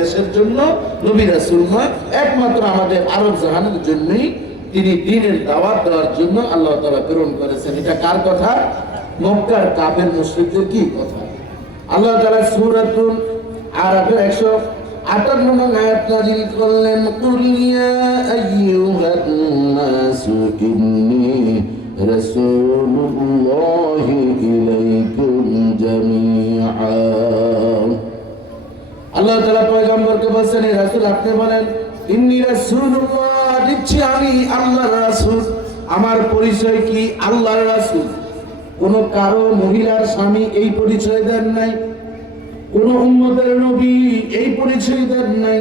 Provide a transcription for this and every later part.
দেশের জন্য নবী রাসূল নয়, একমাত্র আমাদের আরব জাহানের জন্যই তিনি দ্বীনের দাওয়াত দেওয়ার জন্য আল্লাহ তাআলা প্রেরণ করেছেন। এটা কার কথা? মক্কার কাফের মুশরিকদের কি কথা? আল্লাহ তাআলা সূরাতুল আরাফের 158 নং আয়াত নাযিল করলেন, কুল ইয়া আইয়ুহান নাসু ইন্নী রাসূলুল্লাহি ইলাইকুম জামিআ। আল্লাহ তাআলা পয়গম্বরকে বলেন, হে রাসূল আপনি বলেন, ইন্নী রাসূলুল্লাহ, দিচ্ছি আমি আল্লাহর রাসূল। আমার পরিচয় কি? আল্লাহর রাসূল। কোন কারো মহিলার স্বামী এই পরিচয় দেন নাই, কোন উম্মতের নবী এই পরিচয় দেন নাই।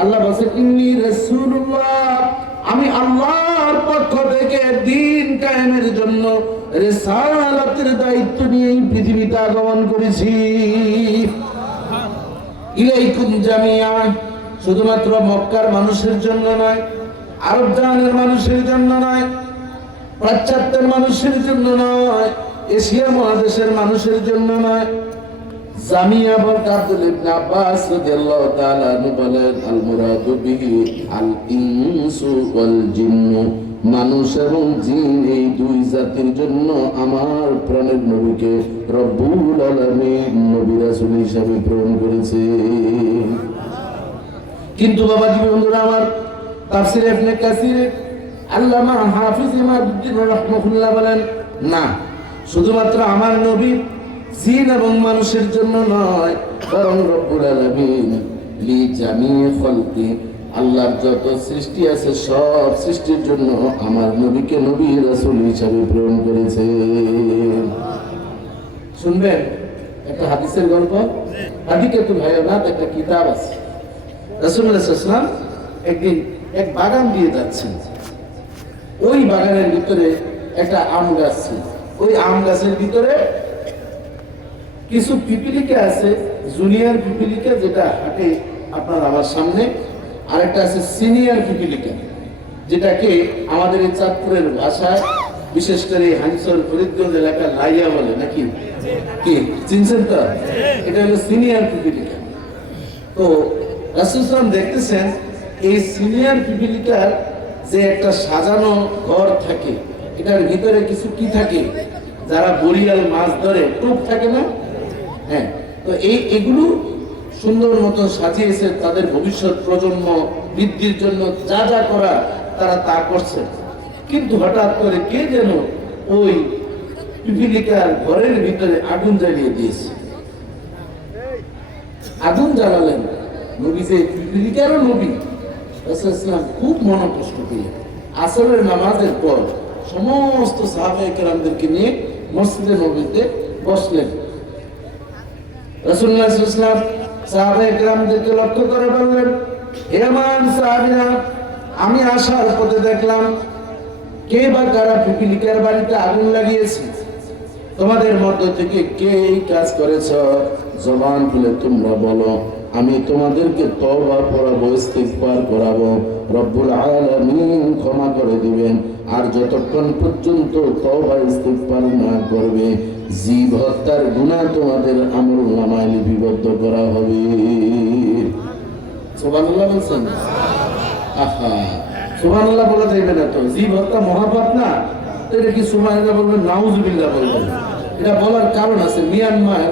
আল্লাহ বলেন, ইন্নী রাসূলুল্লাহ, আমি আল্লাহর পক্ষ থেকে দ্বীন কায়েমের জন্য রিসালাতের দায়িত্ব নিয়ে এই পৃথিবীতে আগমন করেছি। ইলাইকুম জামিআ, শুধুমাত্র মক্কার মানুষের জন্য নয়, আরব জাহানের মানুষের জন্য নয়, পাশ্চাত্যের মানুষের জন্য নয়, এশিয়া মহাদেশের মানুষের জন্য নয়। জামিয়া বলতে আব্দুল ইবনে আব্বাস রাদিয়াল্লাহু তাআলা আনহু বলেন, আল মুরাদু বিহি আল ইনসু ওয়াল জিন্নু, মানুষ এবং জিন এই দুই জাতির জন্য আমার প্রাণের নবীকে রব্বুল আলামিন নবী রাসূল হিসেবে প্রেরণ করেছে। কিন্তু বাবাজি বন্ধুরা আমার, তাফসীর ইবনে কাসির আল্লামা হাফিজ ইমাদউদ্দিন রাহমাহুল্লাহ বলেন, না, শুধুমাত্র আমার নবী জিন এবং মানুষের জন্য নয়, বরং রব্বুল আলামিন লি জামি'i খালকি, আল্লাহর যত সৃষ্টি আছে সব সৃষ্টির জন্য আমার নবীকে নবী রাসূল হিসেবে প্রেরণ করেছে। শুনবেন একটা হাদিসের গল্প। হাদিকাতুল হায়ানাত একটা কিতাব আছে। রাসূলুল্লাহ সাল্লাল্লাহু আলাইহি ওয়াসাল্লাম একদিন এক বাগান দিয়ে যাচ্ছেন। ওই বাগানের ভিতরে একটা আম গাছ ছিল। ওই আম গাছের ভিতরে কিছু পিপিলিকা আছে, জুনিয়র পিপিলিকা যেটা হাঁটে আপনার আমার সামনে, আরেকটা আছে সিনিয়র পিপিলিকা, যেটাকে আমাদের এই চাঁদপুরের ভাষায় বিশেষ করে হানিসর ফরিদগঞ্জ এলাকার লাইয়া বলে, নাকি কি চিনছেন তো? এটা হলো সিনিয়র পিপিলিকা। তো রাসূল সাল্লাল্লাহু আলাইহি দেখতেছেন এই সিনিয়র পিপিলিকার যে একটা সাজানো ঘর থাকে, এটার ভিতরে কিছু কি থাকে, যারা বরিয়াল মাছ ধরে টোপ থাকে না, হ্যাঁ, তো এগুলো সুন্দর মতো সাজিয়েছে তাদের ভবিষ্যৎ প্রজন্ম বৃদ্ধির জন্য যা যা করা তারা তা করছে। কিন্তু হঠাৎ করে কে যেন ওই পিপিলিকার ঘরের ভিতরে আগুন জ্বালিয়ে দিয়েছে। আগুন জ্বালালেন নবী, যে পিপিলিকারও নবী রাসূলুল্লাহ সাল্লাল্লাহু আলাইহি ওয়াসাল্লাম খুব মনোকষ্ট পেলেন। আসরের নামাজের পর সমস্ত সাহাবায়ে কেরামদেরকে নিয়ে মসজিদে নববীতে বসলেন। রাসূলুল্লাহ সাল্লাল্লাহু আলাইহি ওয়াসাল্লাম সাহাবায়ে কেরামদেরকে লক্ষ্য করে বললেন, হে আমার সাহাবীরা, আমি আসার পথে দেখলাম কে বা কারা পিপিলিকার বাড়িতে আগুন লাগিয়েছে। তোমাদের মধ্য থেকে কে এই কাজ করেছ? জবান খুলে তোমরা বলো, আমি তোমাদেরকে তওবা পড়াবো, ইস্তিগফার করাবো, রব্বুল আলামিন ক্ষমা করে দিবেন। আর যতক্ষণ পর্যন্ত তওবা ইস্তিগফার না করবে, জীব হত্যার গুনাহ তোমাদের আমলনামায় লিপিবদ্ধ করা হবে। সুবহানাল্লাহ বলছেন? আহা, সুবহানাল্লাহ বলা যাবে না তো? জীব হত্যা মহাপাপ না? এটা কি সুবহানাল্লাহ বলবেন, নাউজুবিল্লাহ বলবেন? এটা বলার কারণ আছে। মিয়ানমার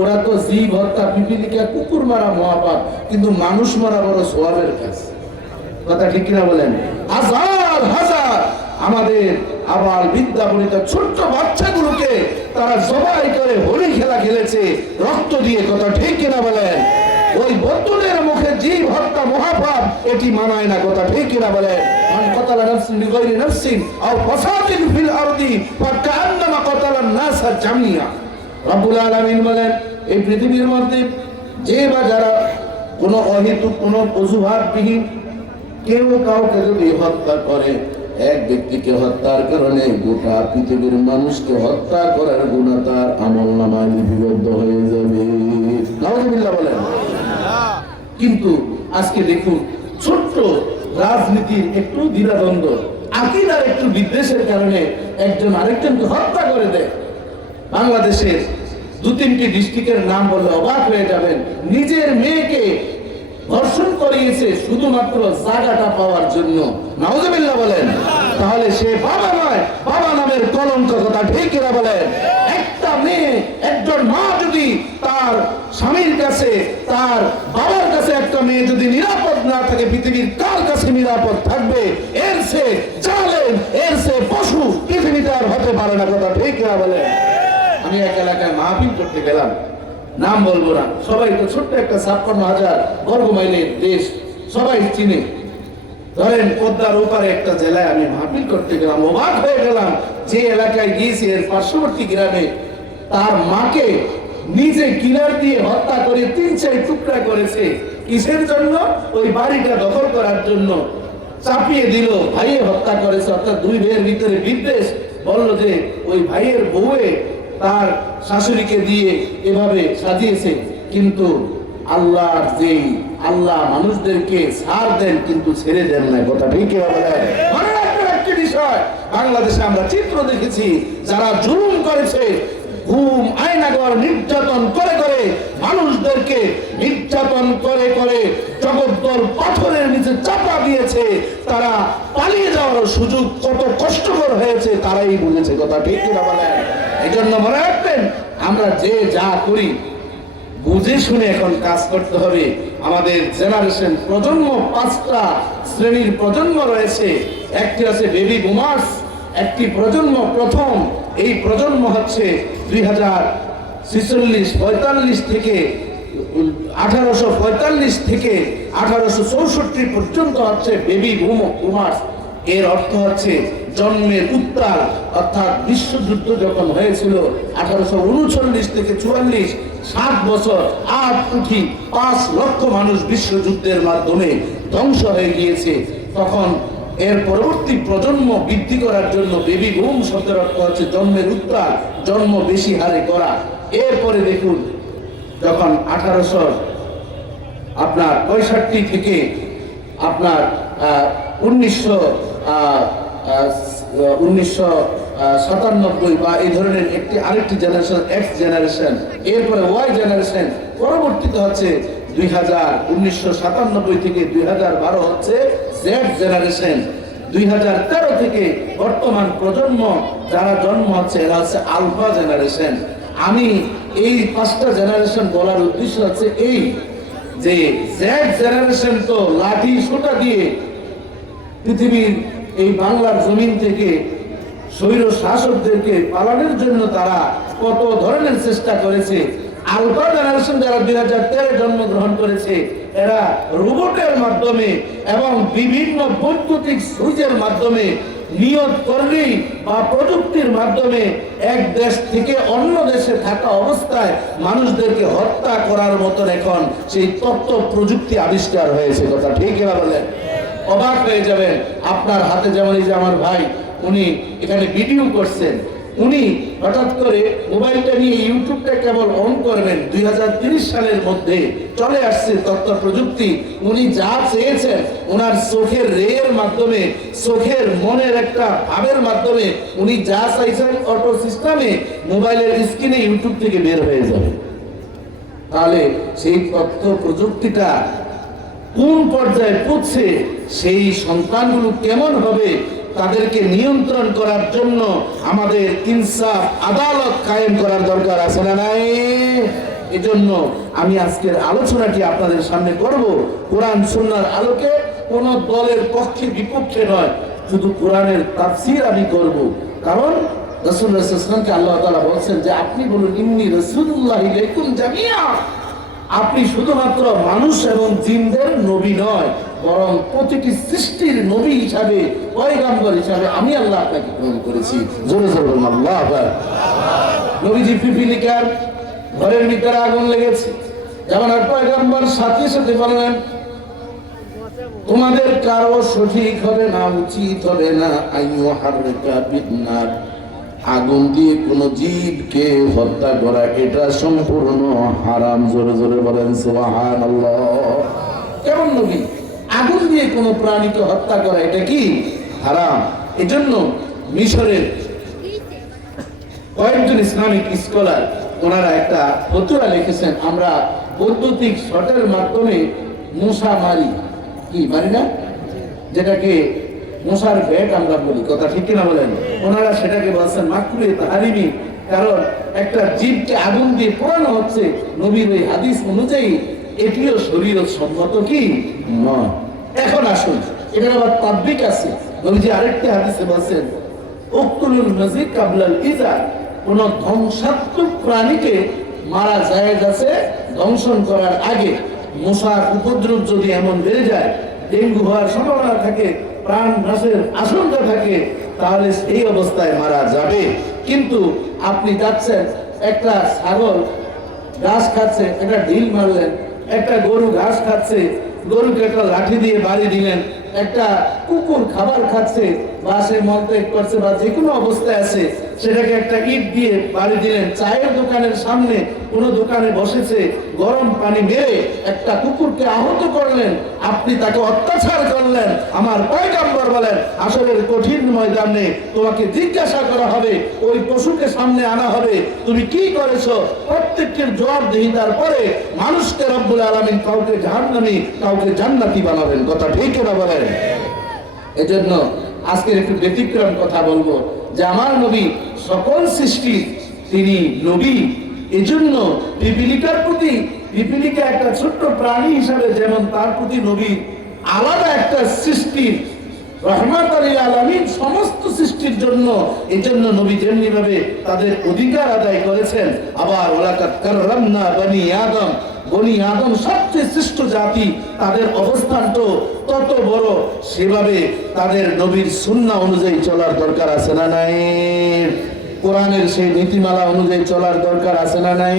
ওরা তো জীব হত্যা, পিপিলিকা, কুকুর মারা মহাপাপ, কিন্তু মানুষ মারা বড় সওয়াবের কাজ। কথা ঠিক কিনা বলেন? হাজার হাজার আমাদের আবার বিদ্যা বনিতা ছোট্ট বাচ্চাগুলোকে তারা জবাই করে হোলি খেলা খেলেছে রক্ত দিয়ে। কথা ঠিক কিনা বলেন? ওই বতুলের মুখে জীব হত্যা মহাপাপ, এটি মানায় না। কথা ঠিক কিনা বলেন? মান কতালা নাফসিন বিগাইরি নাফসিন আও ফাসাদিন ফিল আরদি ফাকান্নামা কতালান নাসা জামিয়া। রব্বুল আলামিন বলেন, এই পৃথিবীর মধ্যে যে বা যারা কোনো অহেতুক কোনো অজুহাতবিহীন কেউ কাউকে যদি হত্যা করে, এক ব্যক্তিকে হত্যার কারণে গোটা পৃথিবীর মানুষকে হত্যা করার গুনাহ তার আমলনামায় লিপিবদ্ধ হয়ে যাবে। নাউজুবিল্লাহ বলেন। কিন্তু আজকে দেখুন, ছোট্ট রাজনীতির একটু দ্বিধাদ্বন্দ্ব, আকীদার একটু বিদ্বেষের কারণে একজন আরেকজনকে হত্যা করে দেয়। বাংলাদেশের 2-3টি ডিস্ট্রিক্টের নাম বললে অবাক হয়ে যাবেন। নিজের মেয়েকে গেছে শুধুমাত্র জায়গাটা পাওয়ার জন্য। নাউজুবিল্লাহ বলেন। তাহলে সে বাবা নয়, বাবা নামের কলঙ্ক, কথা ঠিক কিনা বলেন? একটা মেয়ে, একজন মা যদি তার স্বামীর কাছে, তার বাবার কাছে একটা মেয়ে যদি নিরাপদ না থাকে, পৃথিবীর কার কাছে নিরাপদ থাকবে? এর সে জালেম, এর সে পশু পৃথিবীতে আর হতে পারে না, কথা ঠিক কিনা বলেন? আমি এক এলাকায় মাহফিল করতে গেলাম, নাম বলবো না, সবাই তো ছোট্ট একটা 56,000 বর্গ মাইলের দেশ, সবাই চিনে। ধরেন পদ্মার ওপারে একটা জেলায় আমি মাহফিল করতে গেলাম, অবাক হয়ে গেলাম। যে এলাকায় গিয়েছি এর পার্শ্ববর্তী গ্রামে তার মাকে নিজে কিনার দিয়ে হত্যা করে 3-4 টুকরা করেছে। কিসের জন্য? ওই বাড়িটা দখল করার জন্য। চাপিয়ে দিল, ভাইয়ে হত্যা করেছে, অর্থাৎ দুই ভাইয়ের ভিতরে বিদ্বেষ। বলল যে ওই ভাইয়ের বউয়ে তার শাশুড়িকে দিয়ে এভাবে সাজিয়েছে। কিন্তু আল্লাহর যে আল্লাহ মানুষদেরকে ছাড় দেন কিন্তু ছেড়ে দেন না, কথা ঠিক হবে। মনে রাখবেন একটি বিষয়, বাংলাদেশে আমরা চিত্র দেখেছি, যারা জুলুম করেছে, ঘুম আয়নাগর নির্যাতন করে করে মানুষদেরকে নির্যাতন করে করে জগদ্দল পাথরের নিচে চাপা দিয়েছে, তারা পালিয়ে যাওয়ার সুযোগ কত কষ্টকর হয়েছে তারাই বুঝেছে, কথা ঠিক কিনা বলেন? এই জন্য মনে রাখবেন, আমরা যে যা করি বুঝে শুনে এখন কাজ করতে হবে। আমাদের জেনারেশন প্রজন্ম, 5টা শ্রেণীর প্রজন্ম রয়েছে। একটি আছে বেবি বুমার্স, একটি প্রজন্ম প্রথম, এই প্রজন্ম হচ্ছে 2046-45 থেকে 1845 থেকে 1864 পর্যন্ত হচ্ছে বেবি বুমার্স। এর অর্থ হচ্ছে জন্মের উত্তাল, অর্থাৎ বিশ্বযুদ্ধ যখন হয়েছিল 1839 থেকে 44, 7 বছর 8 কোটি 5 লক্ষ মানুষ বিশ্বযুদ্ধের মাধ্যমে ধ্বংস হয়ে গিয়েছে। তখন এর পরবর্তী প্রজন্ম বৃদ্ধি করার জন্য বেবি বুম শব্দের অর্থ হচ্ছে জন্মের উত্তাল, জন্ম বেশি হারে করা। এরপরে দেখুন, যখন 1865 থেকে আপনার 1997 বা এই ধরনের আরেকটি জেনারেশন, এক্স জেনারেশন, এরপরে ওয়াই জেনারেশন, পরবর্তীতে হচ্ছে 1997 থেকে 2012 হচ্ছে জেড জেনারেশন। 2013 থেকে বর্তমান প্রজন্ম যারা জন্ম হচ্ছে এরা হচ্ছে আলফা জেনারেশন। আমি এই 5টা জেনারেশন বলার উদ্দেশ্য হচ্ছে এই যে জেড জেনারেশন তো লাঠি সোটা দিয়ে পৃথিবীর এই বাংলার জমিন থেকে স্বৈর শাসকদেরকে পালানোর জন্য তারা কত ধরনের চেষ্টা করেছে। আলফা জেনারেশন যারা 2013 জন্মগ্রহণ করেছে, এরা রোবটের মাধ্যমে এবং বিভিন্ন বৈদ্যুতিক সুইচের মাধ্যমে নিয়ত করলেই বা প্রযুক্তির মাধ্যমে এক দেশ থেকে অন্য দেশে থাকা অবস্থায় মানুষদেরকে হত্যা করার মতন এখন সেই তথ্য প্রযুক্তি আবিষ্কার হয়েছে, কথা ঠিক কিনা বলেন? অবাক হয়ে যাবেন। আপনার হাতে যেমন এই যে আমার ভাই, উনি এখানে ভিডিও করছেন, উনি হঠাৎ করে মোবাইলটা নিয়ে ইউটিউবটা কেবল অন করবেন, 2030 সালের মধ্যে চলে আসছে তথ্য প্রযুক্তি। উনি যা চেয়েছেন ওনার চোখের রের মাধ্যমে, চোখের মনের একটা ভাবের মাধ্যমে উনি যা চাইছেন অটো সিস্টেমে মোবাইলের স্ক্রিনে ইউটিউব থেকে বের হয়ে যাবে। তাহলে সেই তথ্য প্রযুক্তিটা কোন পর্যায়ে পৌঁছে, সেই সন্তানগুলো কেমন হবে, তাদেরকে নিয়ন্ত্রণ করার জন্য আমাদের ইনসাফ আদালত কায়েম করার দরকার আছে না নাই? এজন্য আমি আজকের আলোচনাটি আপনাদের সামনে করব কোরআন সুন্নাহর আলোকে, কোন দলের পক্ষে বিপক্ষে নয়, শুধু কোরআনের তাফসীর আমি করব। কারণ রাসূলুল্লাহ সাল্লাল্লাহু আলাইহি ওয়াসাল্লামকে আল্লাহ তাআলা বলেন যে আপনি বলুন ইন্নী রাসূলুল্লাহি ইলাইকুম জামিআ, আপনি শুধুমাত্র মানুষ এবং জিনদের নবী নয়, বরং প্রতিটি সৃষ্টির নবী হিসাবে, পয়গম্বর হিসাবে আমি আল্লাহ আপনাকে প্রেরণ করেছি। জোরে জোরে বলুন আল্লাহু আকবার। নবীজি পিপিলিকার ঘরের ভিতরে আগুন লেগেছে, যেমন আর পয়গম্বর সাথে সাথে বললেন তোমাদের কারো সঠিক হবে না, উচিত হবে না আইয়ুহাররিকা বিন্নার, আগুন দিয়ে কোন জীবকে হত্যা করা, এটা সম্পূর্ণ হারাম। জোরে জোরে বলেন সুবহানাল্লাহ। কেমন নবী? আগুন দিয়ে কোন প্রাণীকে হত্যা করা এটা কি হারাম। এজন্য মিশরের কয়েকজন ইসলামিক স্কলার ওনারা একটা ফতোয়া লিখেছেন, আমরা বৈদ্যুতিক শটের মাধ্যমে মশা মারি, কি পারি না, যেটাকে মশার ব্যাট আমরা বলি, কথা ঠিক কিনা বলেন? ওনারা সেটাকে বলছেন মাকরুহে তাহরিমি, কারণ একটা জীবকে আগুন দিয়ে পোড়ানো হচ্ছে নবীর ওই হাদিস অনুযায়ী, এটিও শরীয়ত সম্মত কি নয়। এখন আসুন, এখানে আবার তাববিক আছে। নবীজি আরেকটা হাদিসে বলছেন উকতুলুল মাজিদ কাবলাল ইজা, কোন ধ্বংসাত্মক প্রাণীকে মারা জায়েজ আছে দংশন করার আগে। মশার উপদ্রব যদি এমন বেড়ে যায়, ডেঙ্গু হওয়ার সম্ভাবনা থাকে, প্রাণ নাশের আশঙ্কা থাকে, তাহলে এই অবস্থায় মারা যাবে। কিন্তু আপনি যাচ্ছেন, একটা ছাগল ঘাস খাচ্ছে, একটা ঢিল মারলেন, একটা গরু ঘাস খাচ্ছে, গরুকে একটা লাঠি দিয়ে বাড়ি দিলেন, একটা কুকুর খাবার খাচ্ছে বা সে মলত্যাগ করছে বা যে কোনো অবস্থায় আছে, সেটাকে একটা ইট দিয়ে বাড়ি দিলেন। চায়ের দোকানের সামনে কোন দোকানে বসেছে, গরম পানি মেরে একটা কুকুরকে আহত করলেন, আপনি তাকে অত্যাচার করলেন। আমার পয়গম্বর বলেন আসরের কঠিন ময়দানে তোমাকে জিজ্ঞাসা করা হবে, ওই পশুকে সামনে আনা হবে, তুমি কি করেছো? প্রত্যেকের জবাবদিহিতার পরে মানুষকে রব্বুল আলামিন কাউকে জাহান্নামী কাউকে জান্নাতি বানাবেন, কথা ঠিক না বলেন? এজন্য আজকের একটু ব্যতিক্রম কথা বলবো, যে আমার নবী সকল সৃষ্টি তিনি নবী। এজন্য পিপিলিকার প্রতি, পিপিলিকা একটা ছোট্ট প্রাণী হিসাবে যেমন তার প্রতি নবী আলাদা একটা সৃষ্টির রহমত আলিল আলামিন সমস্ত সৃষ্টির জন্য। এজন্য নবী যেমনি ভাবে তাদের অধিকার আদায় করেছেন, আবার ওয়ালাকাদ কাররামনা বনি আদম, বনি আদম সবচেয়ে শ্রেষ্ঠ জাতি, তাদের অবস্থান তো তত বড়, সেভাবে তাদের নবীর সুন্নাহ অনুযায়ী চলার দরকার আছে না নাই? কোরআনের সেই নীতিমালা অনুযায়ী চলার দরকার আছে না নাই?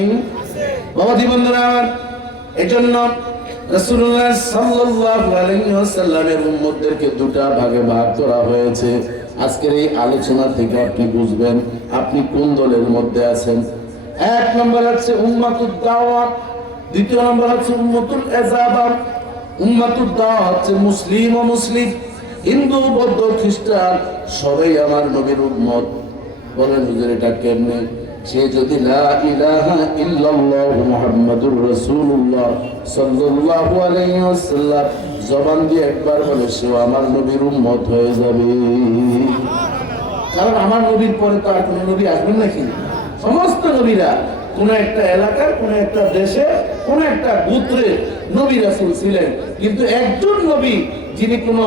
বাবা বন্ধুরা আমার, এজন্য রাসূলুল্লাহ সাল্লাল্লাহু আলাইহি ওয়াসাল্লামের উম্মতদেরকে দুটা ভাগে ভাগ করা হয়েছে। আজকের এই আলোচনা থেকে আপনি বুঝবেন আপনি কোন দলের মধ্যে আছেন। এক নম্বর হচ্ছে উম্মাতুদ দাওয়া, দ্বিতীয় নম্বর হচ্ছে উম্মাতুল ইজাবা। উম্মাতুদ দাওয়া হচ্ছে মুসলিম ও মুসলিম, হিন্দু বৌদ্ধ খ্রিস্টান সবাই আমার নবীর উম্মত। বলেন হুজুর এটা কেমনে? সে যদি লা ইলাহা ইল্লাল্লাহু মুহাম্মাদুর রাসূলুল্লাহ সাল্লাল্লাহু আলাইহি ওয়াসাল্লাম জবান দিয়ে একবার বলে, সে আমার নবীর উম্মত হয়ে যাবে। কারণ আমার নবীর পরে তো আর কোনো নবী আসবেন নাকি? সমস্ত নবীরা কোন একটা এলাকার, কোন একটা দেশে, কোন একটা গোত্রের নবী রাসূল ছিলেন, কিন্তু একজন নবী যিনি কোন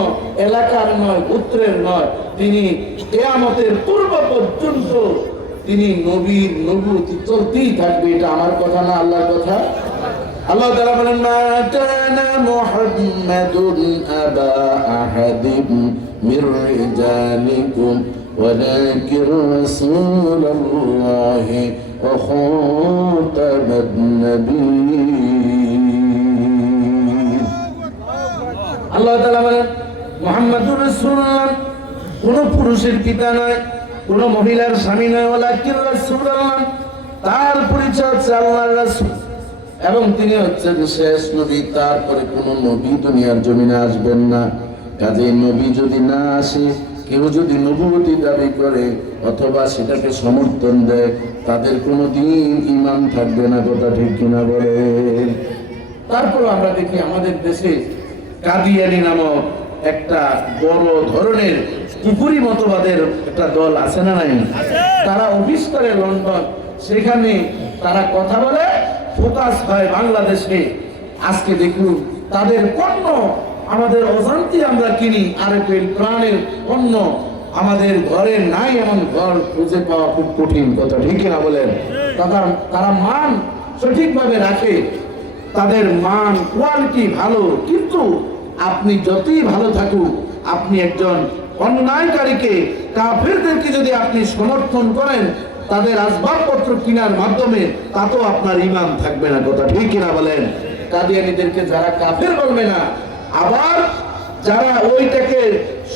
এলাকার নয়, গোত্রের নয়, তিনি কিয়ামতের পূর্ব পর্যন্ত তিনি নবীর নবুয়তি চলতেই থাকবে। এটা আমার কথা না, আল্লাহর কথা। আল্লাহ তাআলা বলেন মা কানা মুহাম্মাদুন আবা আহাদিম মির রিজালিকুম ওয়ালাকিন রাসূলুল্লাহি ওয়া খাতামান নাবিয়্যিন। আল্লাহ তাআলা বলেন মুহাম্মাদুর রাসূলুল্লাহ কোন পুরুষের পিতা নয়, কোন মহিলার স্বামী নয়, ওয়ালাকিন রাসূলুল্লাহ তার পরিচয় হচ্ছে আল্লাহর রাসূল, এবং তিনি হচ্ছেন শেষ নবী। তারপরে কোন নবী দুনিয়ার জমিনে আসবেন না। কাজেই নবী যদি না আসে, কেউ যদি নবুয়তি দাবি করে অথবা সেটাকে সমর্থন দেয়, তাদের কোনোদিন ঈমান থাকবে না, কথা ঠিক কিনা বলেন? তারপর আমরা দেখি আমাদের দেশে কাদিয়ানী নামক একটা বড় ধরনের কুফরি মতবাদের একটা দল আছে না নাই? তারা অফিস করে লন্ডন, সেখানে তারা কথা বলে, ফোকাস হয় বাংলাদেশে। আজকে দেখুন তাদের পণ্য আমাদের অজান্তে আমরা কিনি, আর প্রাণের পণ্য আমাদের ঘরে নাই, এমন ঘর খুঁজে পাওয়া খুব কঠিন, কথা ঠিক না বলেন? তারা মান সঠিকভাবে রাখে, তাদের মান কোয়ালিটি ভালো, কিন্তু আপনি যতই ভালো থাকুন, আপনি একজন অন্যায়কারীকে, কাফেরদেরকে যদি আপনি সমর্থন করেন তাদের আসবাবপত্র কেনার মাধ্যমে, তাতেও আপনার ঈমান থাকবে না, কথা ঠিক কিনা বলেন? কাদিয়ানীদেরকে যারা কাফের বলবে না, আবার যারা ওইটাকে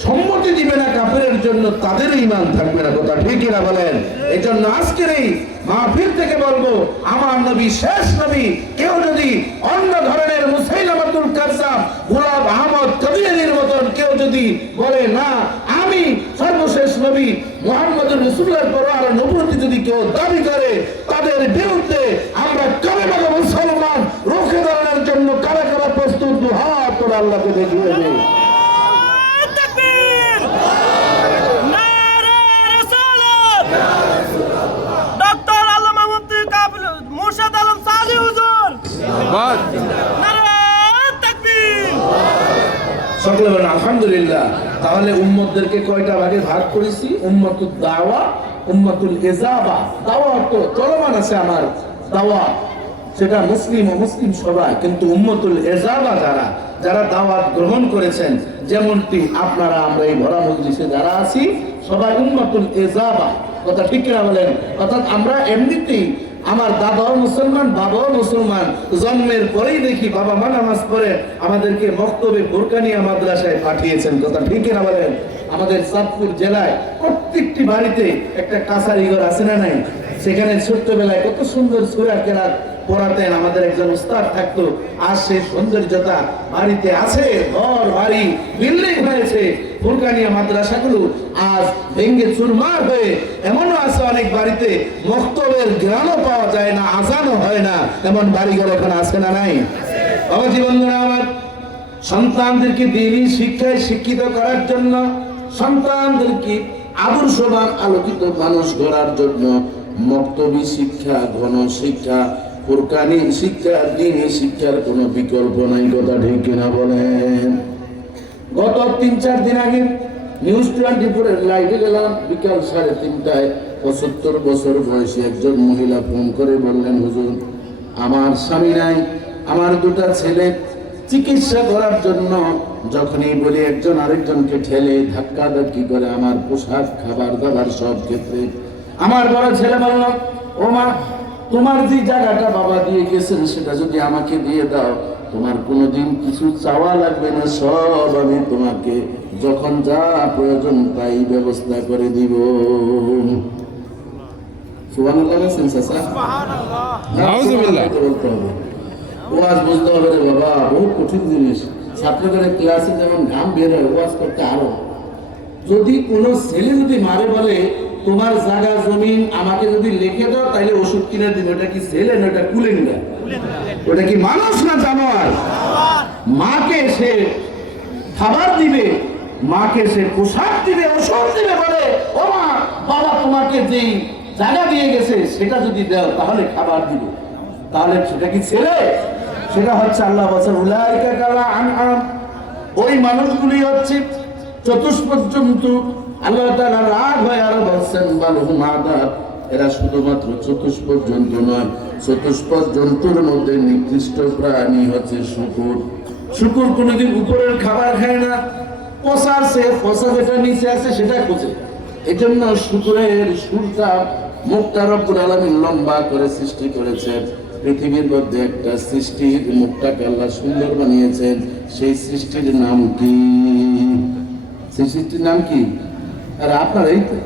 সম্মতি দিবে না কাফেরের জন্য, তাদের ঈমান থাকবে না, কথা ঠিক কিনা বলেন? এই জন্য আজকের এই মাহফিল থেকে বলবো, আমার নবী শেষ নবী। কেউ যদি অন্য ধরনের মুসাইলামাতুল কাযযাব, গোলাম আহমদ কাদিয়ানীর মতন কেউ যদি বলে না আমি সর্বশেষ নবী মুহাম্মদুর রাসূলুল্লাহর পর আর নবুয়তি যদি কেউ দাবি করে, তাদের বিরুদ্ধে আমরা কালেমা মুসলমান রুখে দাঁড়ানোর জন্য কারা কারা প্রস্তুত? হাত আল্লাহকে দেখিয়ে দে। তাকবীর! নারে রাসালাত! ডক্টর আল্লামা মুফতি কাবিল মুর্শিদ আলম সাজি হুজুর! নারে তাকবীর! সকলে বলেন আলহামদুলিল্লাহ। তাহলে উম্মতদেরকে কয়টা ভাগে ভাগ করেছি? উম্মতুল দাওয়া, উম্মতুল ইজাবা। দাওয়া তো চলমান আছে আমার দাওয়া, সেটা মুসলিম ও মুসলিম সবাই, কিন্তু উম্মতুল ইজাবা যারা যারা দাওয়াত গ্রহণ করেছেন, যেমনটি আপনারা আমরা এই ভরা মজলিসে যারা আছি সবাই উম্মতুল ইজাবা। কথা ঠিক কিনা বলেন? অর্থাৎ আমরা এমনিতেই, আমার দাদাও মুসলমান, বাবাও মুসলমান, জন্মের পরেই দেখি বাবা মা নামাজ পড়ে আমাদেরকে মক্তবে বোরকানিয়া মাদ্রাসায় পাঠিয়েছেন। কথা ঠিক কিনা বলেন? আমাদের চাঁদপুর জেলায় প্রত্যেকটি বাড়িতে একটা কাছারি ঘর আছে না নাই? সেখানে ছোট্টবেলায় কত সুন্দর সূরা কেরাত পড়াতেন আমাদের একজন উস্তাদ থাকতো। আর সে সৌন্দর্যতা বাড়িতে আছে, ঘর বাড়ি বিল্ডিং হয়েছে। বোরকানিয়া মাদ্রাসাগুলো আজ ভেঙ্গে চুরমার হয়ে এমনও আছে অনেক বাড়িতে মক্তবের জ্ঞানও পাওয়া যায় না, আজানও হয় না, এমন বাড়িঘর এখন আছে না নাই? বাবাজি বন্ধুরা আমার, সন্তানদেরকে দ্বীনি শিক্ষায় শিক্ষিত করার জন্য, সন্তানদেরকে আদর্শবান আলোকিত মানুষ গড়ার জন্য মক্তবী শিক্ষা, ঘন শিক্ষা, কোরআনী শিক্ষা, দ্বীনি শিক্ষার কোনো বিকল্প নাই। কথা ঠিক কিনা বলেন? গত 3-4 দিন আগে নিউজ 24 লাইভে গেলাম বিকাল 3:30টায়। 75 বছর বয়সী একজন মহিলা ফোন করে বললেন, হুজুর আমার স্বামী নাই, আমার 2টা ছেলে চিকিৎসা করার জন্য যখনই বলি একজন আরেকজনকে ঠেলে ধাক্কা ধাক্কি করে আমার পোশাক, খাবার দাবার সব ক্ষেত্রে। আমার বড় ছেলে বলল, ও মা, তোমার যে জায়গাটা বাবা দিয়ে গেছেন সেটা যদি আমাকে দিয়ে দাও, তোমার কোনোদিন কিছু চাওয়া লাগবে না, সব আমি তোমাকে যখন যা প্রয়োজন তাই ব্যবস্থা করে দিব। সুবহানাল্লাহ বলছেন চাচা? সুবহানাল্লাহ। বলতে হবে, ওয়াজ বুঝতে হবে রে বাবা, বহুত কঠিন জিনিস। ছাত্রদের ক্লাসে যেমন ঘাম বের হয়, ওয়াজ করতে আরো। যদি কোনো ছেলে যদি মারে বলে তোমার জায়গা জমিন আমাকে যদি লিখে দাও তাহলে ওষুধ কিনে দিবে, ওটা কি ছেলে না ওটা কুলেঙ্গা? ওটা কি মানুষ না জানোয়ার? মাকে সে খাবার দিবে, মাকে সে পোশাক দিবে, ওষুধ দিবে, বলে ও মা, বাবা তোমাকে যেই জায়গা দিয়ে গেছে সেটা যদি দাও তাহলে খাবার দিব। তাহলে সেটা কি ছেলে? সেটা হচ্ছে আল্লাহ বলেন উলাইকা কাল আনআম, ওই মানুষগুলি হচ্ছে চতুষ্পদ জন্তু। আল্লাহ তাআলা রাগ হয় আরো বলছেন বালহুম আদাব, এরা শুধুমাত্র চতুষ্পদ জন্তু নয়, চতুষ্পদ জন্তুর মধ্যে নিকৃষ্ট প্রাণী হচ্ছে শূকর। শূকর কোনোদিন উপরের খাবার খায় না, পচা যেটা নিচে আছে সেটা খোঁজে। এই জন্য শূকরের সুরটা, মুখটা রব্বুল আলামিন লম্বা করে সৃষ্টি করেছেন। পৃথিবীর মধ্যে একটা সৃষ্টির মুখটাকে আল্লাহ সুন্দর বানিয়েছেন, সেই সৃষ্টির নাম কি? সেই সৃষ্টির নাম কি? আর আপনারাই তো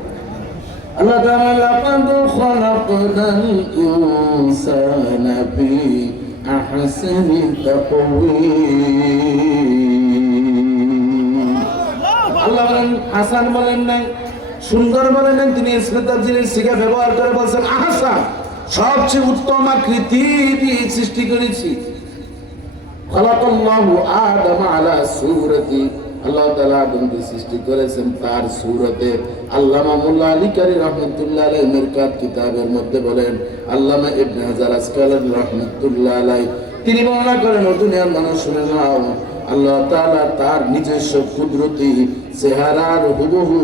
আল্লাহ তাআলা লাকাদ খালাকনাল ইনসানা ফি আহসানি তাকওয়িম। আল্লাহ বলেন, হাসান বলেন নাই, সুন্দর বলেন নাই, তিনি ইসমে তাফজিলের সিগা ব্যবহার করে বলছেন আহসান, সবচেয়ে উত্তম আকৃতি দিয়ে সৃষ্টি করেছি। খালাকাল্লাহু আদাম আলা সূরাতি, আল্লাহ তাআলা আদমকে সৃষ্টি করেছেন তার সূরতে। আল্লামা মোল্লা আলী কারি রাহমাতুল্লাহ আলাইহি মিরকাত কিতাবের মধ্যে বলেন, আল্লামা ইবনে হাজার আসকালানি রাহমাতুল্লাহ আলাইহি তিনি বর্ণনা করেন, ও দুনিয়ার মানুষ শুনে নাও, আল্লাহ তাআলা তার নিজস্ব কুদরতি চেহারার হুবহু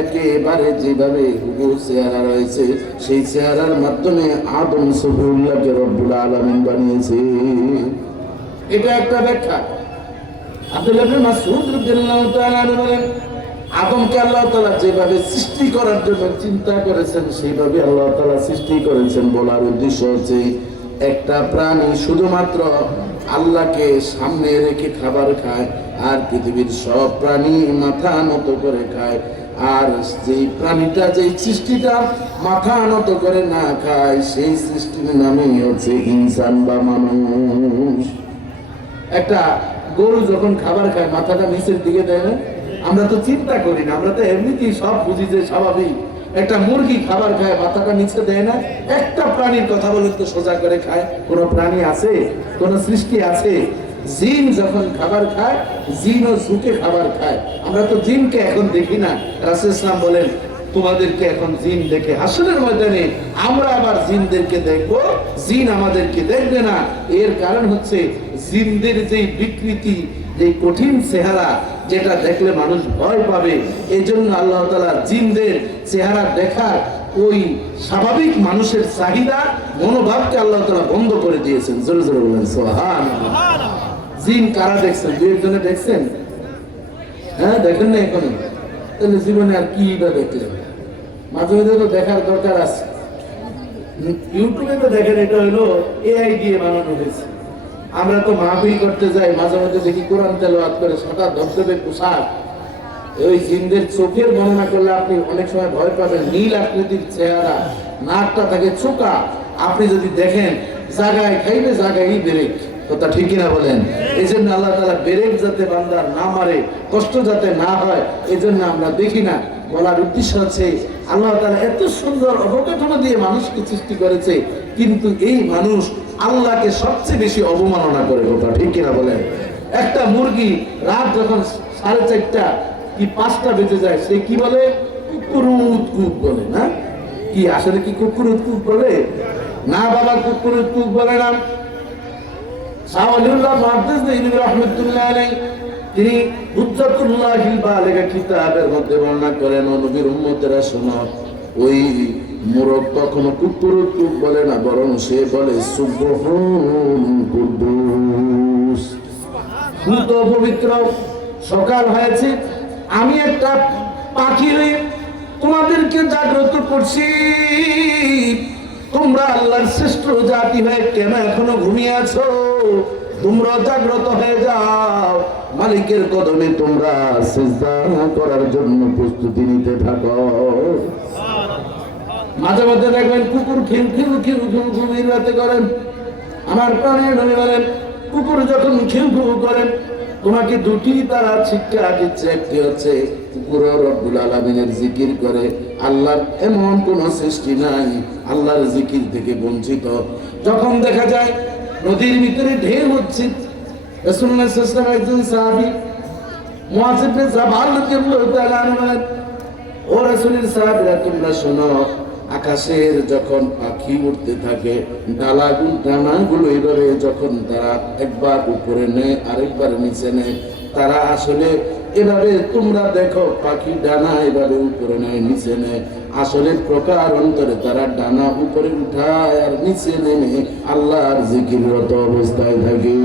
একেবারে যেভাবে হুবহু চেহারা রয়েছে সেই চেহারার মাধ্যমে আদম সফিউল্লাহকে রব্বুল আলামিন বানিয়েছে। এটা একটা ব্যাখ্যা। আব্দুল্লাহ ইবনে মাসউদ রাদিয়াল্লাহু তাআলা বলেন, আদমকে আল্লাহ তাআলা যেভাবে সৃষ্টি করার জন্য চিন্তা করেছেন সেইভাবে আল্লাহ তাআলা সৃষ্টি করেছেন। বলার উদ্দেশ্য হচ্ছে একটা প্রাণী শুধুমাত্র আল্লাহকে সামনে রেখে খাবার খায়, আর পৃথিবীর সব প্রাণী মাথা নত করে খায়। আর যেই প্রাণীটা, যেই সৃষ্টিটা মাথা নত করে না খায়, সেই সৃষ্টির নামই হচ্ছে ইনসান বা মানুষ। একটা গরু যখন খাবার খায় মাথাটা নিচের দিকে দেয় না? আমরা তো চিন্তা করি না, আমরা তো এমনিতেই সব বুঝি যে স্বাভাবিক। একটা মুরগি খাবার খায় মাথাটা নিচে দেয় না? একটা প্রাণীর কথা বলেন তো সোজা করে খায়? কোন প্রাণী আছে, কোন সৃষ্টি আছে জিন যখন খাবার খায়, জিনও ঝুঁকে খাবার খায়। আমরা তো জিনকে এখন দেখি না। রাসূল ইসলাম বলেন তোমাদেরকে এখন জিন দেখে, হাসরের ময়দানে আমরা আবার জিনদেরকে দেখব, জিন আমাদেরকে দেখবে না। এর কারণ হচ্ছে জিনদের যে বিকৃতি, যে কঠিন চেহারা, যেটা দেখলে মানুষ ভয় পাবে। এই জন্য আল্লাহ তাআলা জিনদের চেহারা দেখার ওই স্বাভাবিক মানুষের চাহিদা, মনোভাবকে আল্লাহ তাআলা বন্ধ করে দিয়েছেন। জোরে জোরে বলেন সুবহানাল্লাহ। জিন কারা দেখছেন? দুই একজনে দেখছেন? হ্যাঁ, দেখেন না এখনো? তাহলে জীবনে আর কি বা দেখলেন? মাঝে মাঝে তো দেখার দরকার আছে। ইউটিউবে তো দেখেন, এটা হলো এআই দিয়ে বানানো হয়েছে। আমরা তো মাহফিল করতে যাই, মাঝে মাঝে দেখি কোরআন তেলাওয়াত করে, সাদা ধবধবে পোশাক। ওই জিনদের চোখের বর্ণনা করলে আপনি অনেক সময় ভয় পাবেন। নীল আকৃতির চেহারা, নাকটা থাকে চোকা। আপনি যদি দেখেন, জায়গায় খাইবে জায়গায় ব্রেক। কথা ঠিক কিনা বলেন? এই জন্য আল্লাহ তাআলা ব্রেক যাতে বান্দার না মারে, কষ্ট যাতে না হয়, এই জন্য আমরা দেখি না। বলার উদ্দেশ্য হচ্ছে আল্লাহ তাআলা এত সুন্দর অবকাঠামো দিয়ে মানুষকে সৃষ্টি করেছে, কিন্তু এই মানুষ আল্লাহকে সবচেয়ে বেশি অবমাননা করে। কথা ঠিক কিনা বলেন? একটা মুরগি রাত যখন 4:30 কি 5টা বেজে যায়, সে কি বলে? কুকুরুত কুক বলে না? কি আসলে কি কুকুরুত কুক বলে? না বাবা, কুকুরুত কুক বলে না। শাহ ওয়ালিউল্লাহ মুহাদ্দিস ইবনে রাহমাতুল্লাহ আলাইহি তিনি হুজ্জাতুল্লাহিল বালিগা কিতাবের মধ্যে বর্ণনা করেন, নবীর উম্মতেরা শোনো, ওই মোরগ কখনো কুকুরুত কুক বলে না, বরং সে বলে সুবহান কুদ্দুস। শুদ্ধ পবিত্র সকাল হয়েছে, আমি একটা পাখি হয়ে তোমাদেরকে জাগ্রত করছি। তোমরা আল্লাহর শ্রেষ্ঠ জাতি হয়ে কেন এখনো ঘুমিয়ে আছো? তোমরা জাগ্রত হয়ে যাও, মালিকের কদমে তোমরা সিজদা করার জন্য প্রস্তুতি নিতে থাকো। মাঝে মাঝে দেখবেন কুকুর খিউ খিউ খিউ খিউ ঘুমিয়ে রাতে করেন। আমার প্রাণের নবী বলেন, কুকুর যখন খিউ খিউ করেন, তোমাকে দুটি তারা শিক্ষা দিচ্ছে। একটি হচ্ছে কুকুর রব্বুল আলামিনের জিকির করে। আল্লাহর এমন কোন সৃষ্টি নাই আল্লাহর জিকির থেকে বঞ্চিত। যখন দেখা যায় নদীর ভিতরে ঢেউ হচ্ছে, রাসূলুল্লাহ সাল্লাল্লাহু আলাইহি ওয়াসাল্লাম একজন সাহাবী মুআয ইবনে জাবাল রাদিয়াল্লাহু তাআলা আনহু বলেন, ও রাসূলের সাহাবীরা তোমরা শোনো, আকাশের যখন পাখি উঠতে থাকে, ডানাগুলো এইভাবে যখন তারা একবার উপরে নেয় আরেকবার নিচে নেয়, তারা আসলে এভাবে তোমরা দেখো পাখি ডানা এভাবে উপরে নেয় নিচে নেয়, আসলে প্রকার অন্তরে তারা ডানা উপরে উঠায় আর নিচে নেমে আল্লাহর জিকিররত অবস্থায় থাকে।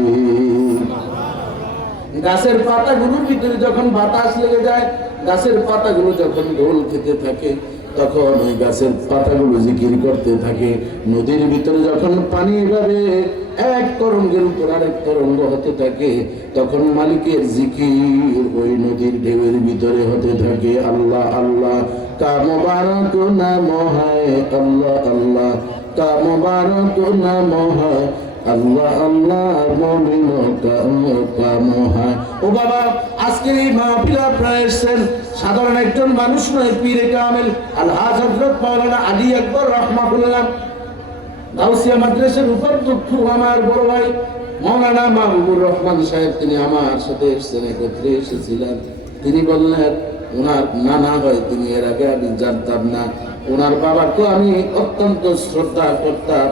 গাছের পাতাগুলোর ভিতরে যখন বাতাস লেগে যায়, গাছের পাতাগুলো যখন ঢোল খেতে থাকে, তখন ওই গাছের পাতাগুলো জিকির করতে থাকে। নদীর ভিতরে যখন পানি এভাবে এক তরঙ্গের উপর আরেক তরঙ্গ হতে থাকে, তখন মালিকের জিকির ওই নদীর ঢেউয়ের ভিতরে হতে থাকে। আল্লাহ আল্লাহ কা মুবারক নাম হয়, আল্লাহ আল্লাহ কা মুবারক নাম হয়, আল্লাহ আল্লাহ মুমিন কাম হয়। ও বাবা, আজকে এই মাহফিলে আপনারা এসেছেন, সাধারণ একজন মানুষ নয়, পীরে কামেল আলহাজ হযরত মাওলানা আলী আকবর রাহমাতুল্লাহ গাউসিয়া মাদ্রাসার উপাধ্যক্ষ আমার বড় ভাই মাওলানা মাহবুবুর রহমান সাহেব, তিনি আমার সাথে এসেছেন, একত্রে এসেছিলেন। তিনি বললেন ওনার নানা হয়, তিনি এর আগে আমি জানতাম না। ওনার বাবাকে আমি অত্যন্ত শ্রদ্ধা করতাম।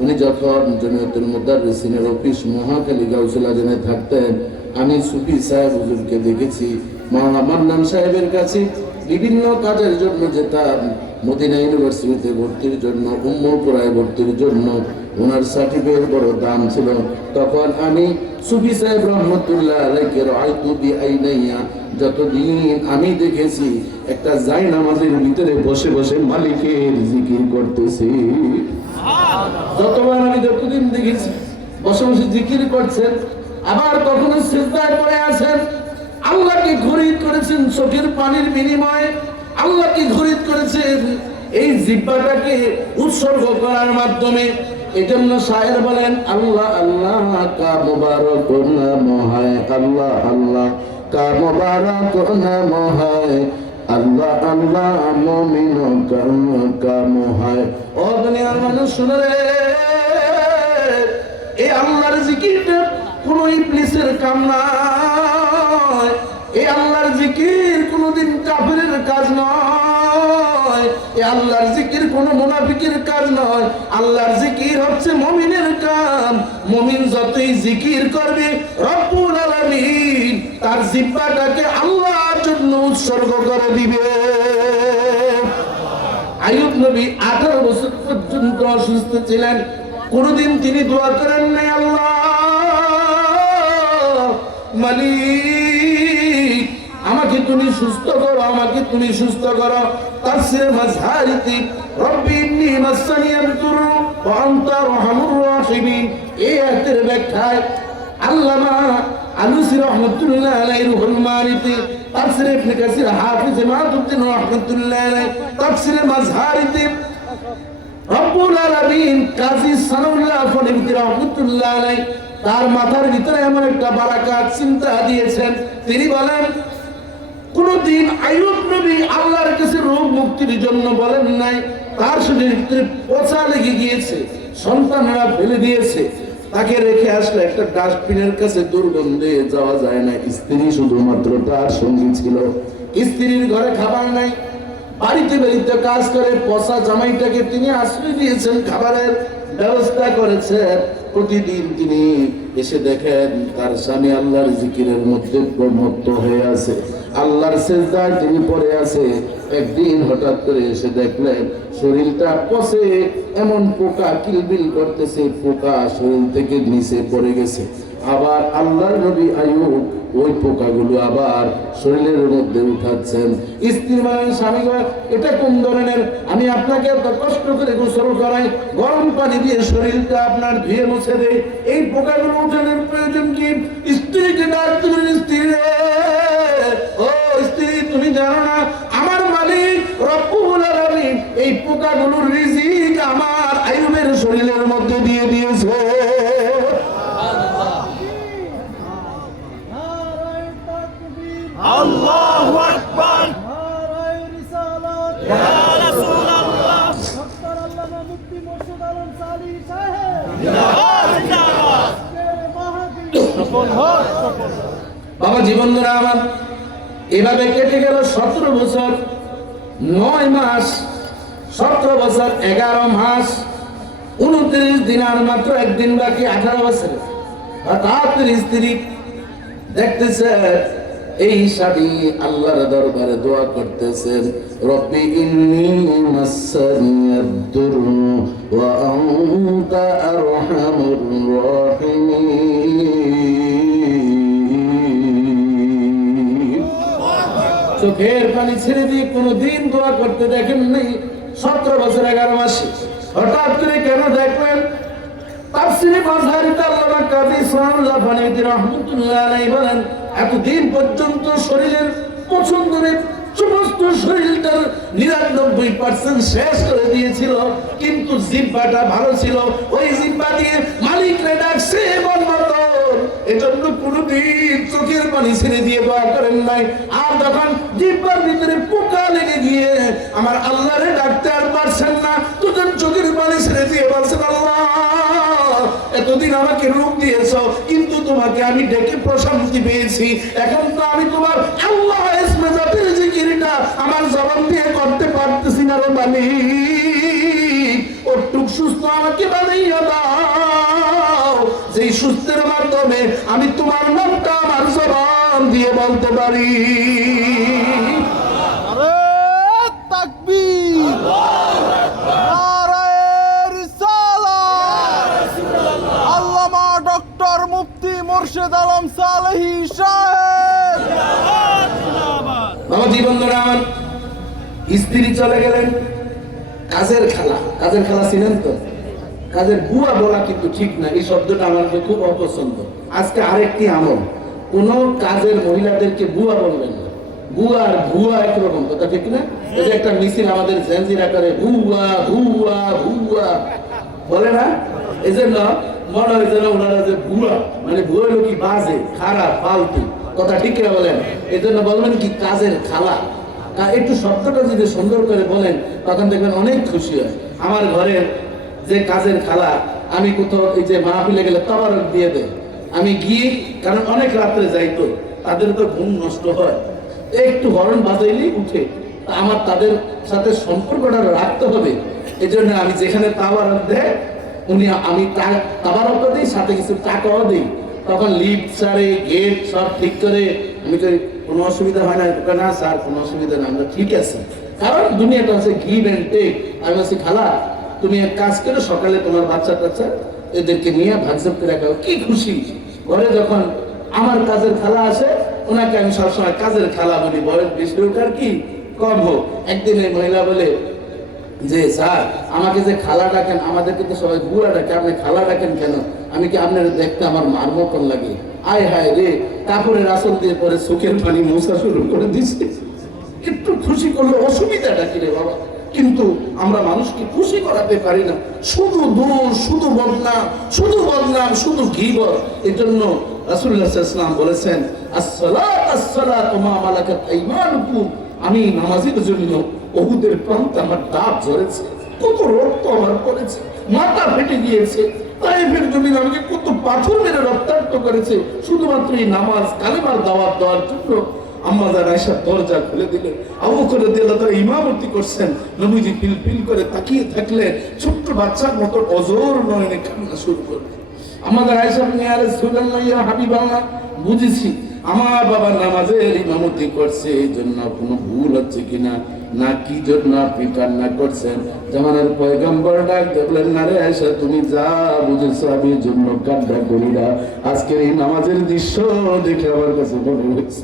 উনি যখন জমিয়তুল মুদাররিসিনের অফিস মহাখালী গাউসুল আজমে থাকতেন, আমি সুফি সাহেব হুজুরকে দেখেছি মাওলানা মান্নান সাহেবের কাছে বিভিন্ন কাজের জন্য যেতাম। মদিনা ইউনিভার্সিটিতে ভর্তির জন্য, উম্মুলপুরায় ভর্তির জন্য ওনার সার্টিফিকেট বড় দাম ছিল। তখন আমি সুফি সাহেব রহমতুল্লাহ আলাইহি রাআইতু বিআইনাইয়া, যতদিন আমি দেখেছি একটা জায়নামাজের ভিতরে বসে বসে মালিকের জিকির করতেছি। যতবার আমি যতদিন দেখেছি বসে বসে জিকির করছেন, আবার কখনো সিজদায় পড়ে আছেন। আল্লাহকে খরিদ করেছেন চোখের পানির বিনিময়ে, আল্লাহকে খরিদ করেছেন এই জিহ্বাটাকে উৎসর্গ করার মাধ্যমে। এজন্য শায়ের বলেন, আল্লাহ আল্লাহ কা মুবারক নাম হয়, আল্লাহ আল্লাহ কা মুবারক নাম হয়, আল্লাহ আল্লাহ মুমিন কাম হয়। ও দুনিয়ার মানুষ শুনে রে, এই আল্লাহর জিকিরটা কোন ইবলিসের কাম নয়। এই আল্লাহর জিকির কোনদিন কাফিরের কাজ নয়, এই আল্লাহর জিকির কোন মুনাফিকের কাজ নয়। আল্লাহর জিকির হচ্ছে মুমিনের কাম। মুমিন যতই জিকির করবে, রব্বুল আলামিন তার জিহ্বাটাকে আল্লাহর জন্য উৎসর্গ করে দিবে। আইয়ুব নবী 18 বছর পর্যন্ত অসুস্থ ছিলেন, কোনদিন তিনি দোয়া করেন নাই, আল্লাহ মালিক আমাকে তুমি সুস্থ করো, আমাকে তুমি সুস্থ করো। তাফসীরে মাযহারিতে রব্বি ইন্নী মাসসানিয়াদ দুররু ওয়া আনতা আরহামুর রাহিমিন, এই আয়াতের ব্যাখ্যায় আল্লামা আলুসি রাহমাতুল্লাহ আলাইহি রুহুল মানিতে, তাফসীরে ইবনে কাসির হাফিজ ইমাদউদ্দিন রাহমাতুল্লাহ আলাইহি, তাফসীরে মাযহারিতে রব্বুল আলামিন কাজী সানাউল্লাহ ফরিদি রাহমাতুল্লাহ আলাইহি তার মাথার ভিতরে এমন একটা বারাকাত চিন্তা দিয়েছেন। তিনি বলেন, কোনদিন আইয়ুব নবী আল্লাহর কাছে রোগ মুক্তির জন্য বলেন নাই। তার শরীরের ভিতরে পচা লেগে গিয়েছে, সন্তানরা ফেলে দিয়েছে, তাকে রেখে আসলে একটা ডাস্টবিনের কাছে দুর্গন্ধে যাওয়া যায় না। স্ত্রী শুধুমাত্র তার সঙ্গী ছিল, স্ত্রীর ঘরে খাবার নাই, বাড়িতে বাড়িতে কাজ করে পচা জামাইটাকে তিনি আশ্রয় দিয়েছেন, খাবারের ব্যবস্থা করেছেন। প্রতিদিন তিনি এসে দেখেন তার স্বামী আল্লাহর জিকিরের মধ্যে প্রমত্ত হয়ে আছে, আল্লাহর সিজদায় তিনি পড়ে আছে। একদিন হঠাৎ করে এসে দেখলেন শরীরটা পচে, এমন পোকা কিলবিল করতেছে, পোকা শরীর থেকে নিচে পড়ে গেছে। আবার আল্লাহর নবী আইয়ুব ওই পোকাগুলো আবার শরীরের মধ্যে উঠাচ্ছেন। স্ত্রী বলেন, স্বামী গো, এটা কোন ধরনের, আমি আপনাকে এত কষ্ট করে গোসল করাই, গরম পানি দিয়ে শরীরটা আপনার ধুয়ে মুছে দেই, এই পোকাগুলো উঠানোর প্রয়োজন কি? স্ত্রীকে ডাক দিলেন, স্ত্রী রে, ও স্ত্রী, তুমি জানো না আমার মালিক রব্বুল আলামিন এই পোকাগুলোর রিজিক আমার আইয়ুবের শরীরের মধ্যে দিয়ে দিয়েছে। আল্লাহু আকবার, নারায়ে রিসালাত, ইয়া রাসূলুল্লাহ, ডক্টর আল্লামা মুফতি মোর্শেদ আলম সালি সাহেব জিন্দাবাদ, সফল হোক, সফল হোক। বাবা জীবনরা আমার এভাবে কেটে গেল 17 বছর 9 মাস, 17 বছর 11 মাস 29 দিন, আর মাত্র একদিন বাকি 18 বছর। হঠাৎ স্ত্রী দেখতেছে এই স্বামী আল্লাহর দরবারে দোয়া করতেছেন, রব্বি ইন্নী মাসসানিয়াদ দুররু ওয়া আনতা আরহামুর রাহিমিন। চোখের পানি ছেড়ে দিয়ে কোনোদিন দোয়া করতে দেখেন নাই 17 বছর 11 মাসে। হঠাৎ করে কেন দেখলেন? তাফসীরে মাযহারিতে আল্লামা কাজী সানাউল্লাহ ফরিদি রাহমাতুল্লাহ আলাইহি বলেন, এতদিন পর্যন্ত শরীরের পছন্দের সমস্ত শরীরটার 99% শেষ করে দিয়েছিল, কিন্তু জিহ্বাটা ভালো ছিল। ওই জিহ্বা দিয়ে মালিকরে ডাকছে বলতো, এজন্য কোনদিন চোখের পানি ছেড়ে দিয়ে দোয়া করেন নাই। আর যখন জিহ্বার ভিতরে পোকা লেগে গিয়ে আমার আল্লাহরে ডাকতে আর পারছেন না, তখন চোখের পানি ছেড়ে দিয়ে বলছেন, আল্লাহ এতদিন আমাকে রূপ দিয়েছ, কিন্তু তোমাকে আমি ডেকে প্রশান্তি পেয়েছি। এখন তো আমি তোমার আল্লাহ ইসমে জাতের জিকিরটা আমার জবান দিয়ে করতে পারতেছি না রে মালিক, ওটুক সুস্থ আমাকে বানাইয়া দাও, যেই সুস্থের মাধ্যমে আমি তোমার নামটা আমার জবান দিয়ে বলতে পারি। আরে তাকবীর, নারায়ে রিসালাত, আল্লামা ডক্টর মুফতি মোর্শেদ আলম সালেহী সাহেব জিন্দাবাদ। বাবা জীবনরা আমার স্ত্রী চলে গেলেন, কাজের খালা, কাজের খালা ছিলেন তো, কাজের বুয়া বলা কিন্তু ঠিক না, এই শব্দটা আমার খুব অপছন্দ। আজকে আরেকটি আমল, কোন কাজের মহিলাদেরকে বুয়া বলবেন না, বুয়া আর ভুয়া একরকম, কথা ঠিক না? এই যে একটা মিছিল আমাদের জেনজিরা করে, ভুয়া ভুয়া ভুয়া বলে না, এই জন্য মনে হয় যেন ওনারা যে ভুয়া মানে ভুয়া হলো কি বাজে, খারাপ, ফালতু, কথা ঠিক না বলেন। এই জন্য বলবেন কি কাজের খালা, একটু শব্দটা যদি সুন্দর করে বলেন তখন দেখবেন অনেক খুশি হয়। আমার ঘরের যে কাজের খালা, আমি কোথাও এই যে মাহফিলে গেলে তবারক দিয়ে দেয়, আমি গিয়ে, কারণ অনেক রাত্রে যাই তো, তাদের তো ঘুম নষ্ট হয়, একটু হরণ বাজাইলেই উঠে। তা আমার তাদের সাথে সম্পর্কটা রাখতে হবে, এই জন্য আমি যেখানে তাবারক দেয় উনি, আমি তাবারকও দিই, সাথে কিছু টাকাও দিই। তখন লিফট সারে, গেট সব ঠিক করে, আমি তো কোনো অসুবিধা হয় না, না স্যার কোনো অসুবিধা না, আমরা ঠিক আছে। কারণ দুনিয়াটা হচ্ছে গিভ অ্যান্ড টেক। আমি বলছি খালা তুমি এক কাজ করো, সকালে তোমার বাচ্চা টাচ্চা এদেরকে নিয়ে ভাগসাপ করে রাখো, কি খুশি। ঘরে যখন আমার কাজের খালা আসে, ওনাকে আমি সবসময় কাজের খালা বলি, বয়স বেশি হোক আর কি কম হোক। একদিন এই মহিলা বলে যে স্যার আমাকে যে খালা ডাকেন, আমাদেরকে তো সবাই বুড়া ডাকে, আপনি খালা ডাকেন কেন? আমি কি আপনার দেখতে আমার মার মতন লাগে? আয় হায় রে, কাপড়ের আসল দিয়ে পরে চোখের পানি মোছা শুরু করে দিচ্ছে। একটু খুশি করলে অসুবিধাটা কি রে বাবা? কিন্তু আমরা মানুষকে খুশি করাতে পারি না, শুধু দোষ, শুধু বদনাম, শুধু বদনাম, শুধু গীবত। এই জন্য রাসূলুল্লাহ সাল্লাল্লাহু আলাইহি ওয়াসাল্লাম বলেছেন আসসালাত আসসালাত মা মালাকাত আইমানুকুম, আমি নামাজের জন্য ওহুদের প্রান্তে আমার দাঁত ঝরেছে, কত রক্ত আমার পড়েছে, মাথা ফেটে গিয়েছে, তাইফের জমিন আমাকে কত পাথর মেরে রক্তাক্ত করেছে, শুধুমাত্র এই নামাজ কালেমার দাওয়াত দেওয়ার জন্য। আম্মা জান আয়েশা দরজা খুলে দিলেন, আবু বকর রাদিয়াল্লাহু তাআলা ইমামতি করছেন, নবীজি পিল করে তাকিয়ে থাকলেন, ছোট্ট বাচ্চার মতো অজর নয়নে কান্না শুরু করলেন। আম্মা জান আয়েশা বলেন ইয়া রাসূলুল্লাহ ইয়া হাবিবাল্লাহ, বুঝেছি আমার বাবা নামাজের ইমামতি করছে, এই জন্য কোনো ভুল হচ্ছে কিনা, না কি জন্য আপনি কান্না করছেন? জামানার পয়গম্বর ডাক দেখলেন, না রে আয়েশা তুমি যা বুঝেছো আমি এর জন্য কান্না করি না, আজকের এই নামাজের দৃশ্য দেখে আমার কাছে মনে হয়েছে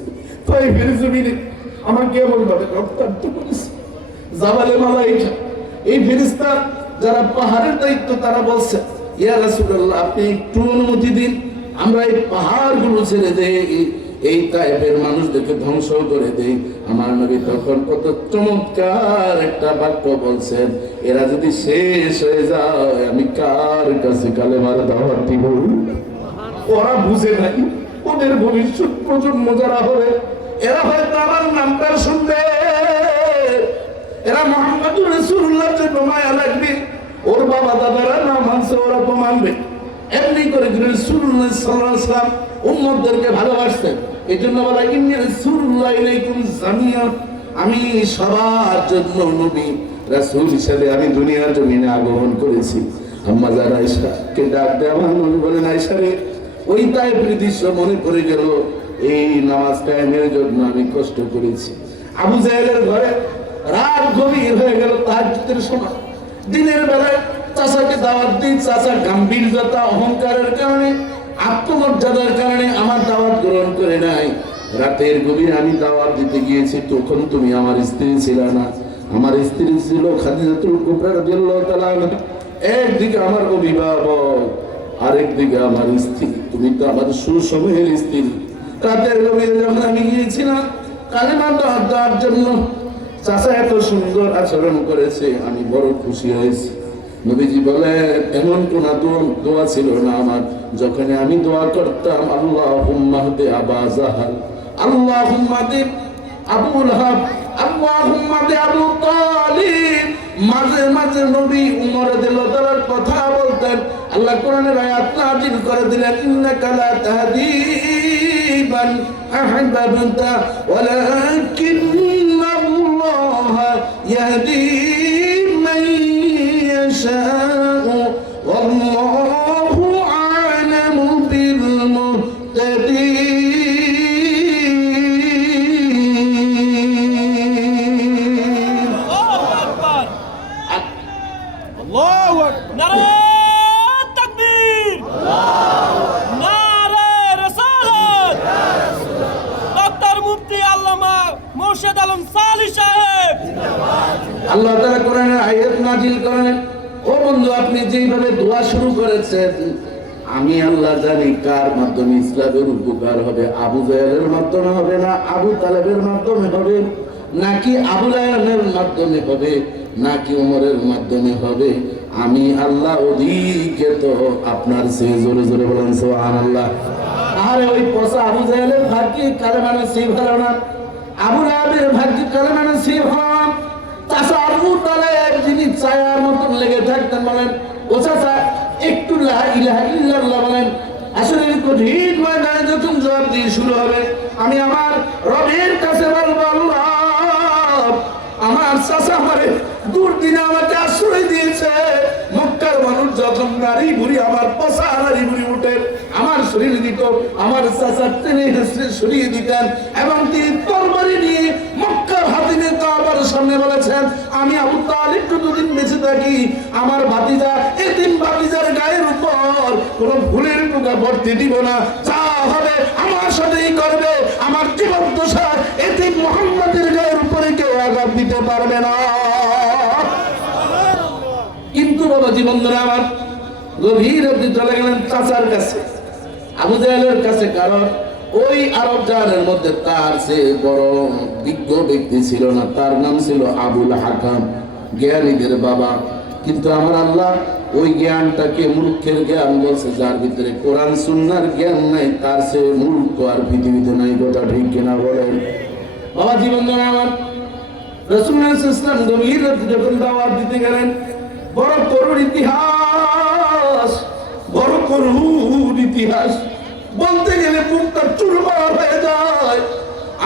তাইফের জমিনে আমাকে এমন ভাবে রক্তাক্ত করেছে। জাবালে মালাইকা, এই ফেরেশতা যারা পাহাড়ের দায়িত্ব, তারা বলছে ইয়া রাসূলুল্লাহ আপনি একটু অনুমতি দিন, আমরা এই পাহাড়গুলো ছেড়ে দেই, এই তাইফের মানুষদেরকে ধ্বংস করে দেই। আমার নবী তখন কত চমৎকার একটা বাক্য বলছেন, এরা যদি শেষ হয়ে যায় আমি কার কাছে কালেমার দাওয়াত দিব? ওরা বুঝে নাই ওদের ভবিষ্যৎ প্রজন্ম যারা হবে, এরা হয়তো আমার নামটা শুনবে, এরা মুহাম্মদুর রাসূলুল্লাহর জন্য মায়া লাগবে, ওর বাবা দাদারা না মানছে ওরা তো মানবে। এমনি করে রাসূলুল্লাহ সাল্লাল্লাহু আলাইহি ওয়াসাল্লাম উম্মতদেরকে ভালোবাসতেন। এই জন্য বলা ইন্নী রাসূলুল্লাহ ইলাইকুম জামিয়া, আমি সবার জন্য নবী রাসূল হিসেবে আমি দুনিয়ার জমিনে আগমন করেছি। আম্মা জান আয়েশাকে ডাক দেয়া আমার নবী বলেন, আয়েশা রে ওই তাইফের দৃশ্য মনে পড়ে গেল, এই নামাজ কায়েমের জন্য আমি কষ্ট করেছি। আবু জাহেলের ঘরে রাত গভীর হয়ে গেল, তাহাজ্জুদের সময়, দিনের বেলায় চাচাকে দাওয়াত দিই, চাচা গাম্ভীর্যতা অহংকারের কারণে, আত্মমর্যাদার কারণে আমার দাওয়াত গ্রহণ করে নাই। রাতের গভীর আমি দাওয়াত দিতে গিয়েছি, তখন তুমি আমার স্ত্রী ছিল না, আমার স্ত্রী ছিল খাদিজাতুল কুবরা রাদিয়াল্লাহু তাআলা আনহা। একদিকে আমার অভিভাবক, আরেকদিকে আমার স্ত্রী, তুমি তো আমার সুসময়ের স্ত্রী। রাতের গভীরে যখন আমি গিয়েছিলাম কালেমা দেওয়ার জন্য, চাচা এত সুন্দর আচরণ করেছে, আমি বড় খুশি হয়েছি। নবীজি বলেন এমন কোন দোয়া ছিল না আমার, যখন আমি দোয়া করতাম আল্লাহুম্মা হদি আবা জাহাল, আল্লাহুম্মা হদি আবু লাহাব, আল্লাহুম্মা হদি আবু তালিব, মাঝে মাঝে নবী উমর রাদিয়াল্লাহু তাআলার কথা বলতেন। আল্লাহ কোরআনের আয়াত নাযিল করে দিলেন, ইন্নাকা লা তাহদি মান আহবাবতা ওয়ালাকিন্নাল্লাহা ইয়াহদি মান ইয়াশাউ ওয়াল্লাহু আ'লামু বিল মুহতাদিন। আল্লাহু আকবার, নারে তাকবীর, নারে রিসালাত, ডক্টর মুফতি আল্লামা মোর্শেদ আলম সালি সাহেব। আল্লাহ তাআলা কোরআনের আয়াত নাযিল করেন, ও বন্ধু আপনি যেইভাবে দোয়া শুরু করেছেন, আমি আল্লাহ জানি কার মাধ্যমে ইসলামের উপকার হবে। আবু জাহেলের মাধ্যমে হবে না, আবু তালেবের মাধ্যমে হবে নাকি আবু লাহাবের মাধ্যমে হবে নাকি ওমরের মাধ্যমে হবে, আমি আল্লাহ ওদিকে তো আপনার সে জোরে জোরে বলেন সুবহানাল্লাহ। আরে ওই পচা আবু জাহেলের ভাগ্যে কালেমা নসিব হলো না, আবু লাহাবের ভাগ্যে কালেমা নসিব হন। চাচা আবু তালেব যিনি ছায়ার মতন লেগে থাকতেন, বলেন ও চাচা একটু লা ইলাহা ইল্লাল্লাহ বলেন। আসলে কঠিন ময়দানে যখন জবাব দিয়ে শুরু হবে, আমি আমার রবের কাছে বলবো, আল্লাহ আমার চাচা আমারে দুর্দিনে আমাকে আশ্রয় দিয়েছে। মক্কার মানুষ যখন নারী বুড়ি আমার পচা নারী বুড়ি উঠে আমার শরীর দিত, আমার চাচা টেনে হেসড়ে সরিয়ে দিতেন এবং তিনি তরবারি নিয়ে মক্কার হাতিমে কাবার সামনে বলেছেন, আমি আবু তালিব যতদিন বেঁচে থাকি আমার ভাতিজা এতিম ভাতিজার গায়ের উপর কোন ভুলের টুকা পড়তে দিব না, যা হবে আমার সাথেই করবে, আমার জীবদ্দশা এতিম মুহাম্মাদের গায়ের উপরে কেউ আঘাত দিতে পারবে না। কিন্তু বাবা জীবনরা আমার গভীর রাতে চলে গেলেন চাচার কাছে, আবু জাহেলের কাছে, কারণ ওই আরব জাহানের মধ্যে তার সে বড় বিজ্ঞ ব্যক্তি ছিল না, তার নাম ছিল আবুল হাকাম, জ্ঞানীদের বাবা। কিন্তু আমার আল্লাহ ওই জ্ঞানটাকে মূর্খের জ্ঞান বলছে, যার ভিতরে কোরআন সুন্নাহর জ্ঞান নাই, তার সে মূর্খ আর পৃথিবীতে নাই। কথা ঠিক কিনা বলেন বাবা জীবনরা আমার? রাসূলুল্লাহ সাল্লাল্লাহু আলাইহি ওয়াসাল্লাম গভীর রাতে যখন দাওয়াত দিতে গেলেন, বড় করুণ ইতিহাস, বড় করুণ ইতিহাস বলতে গেলে বুকটা চুরমার হয়ে যায়।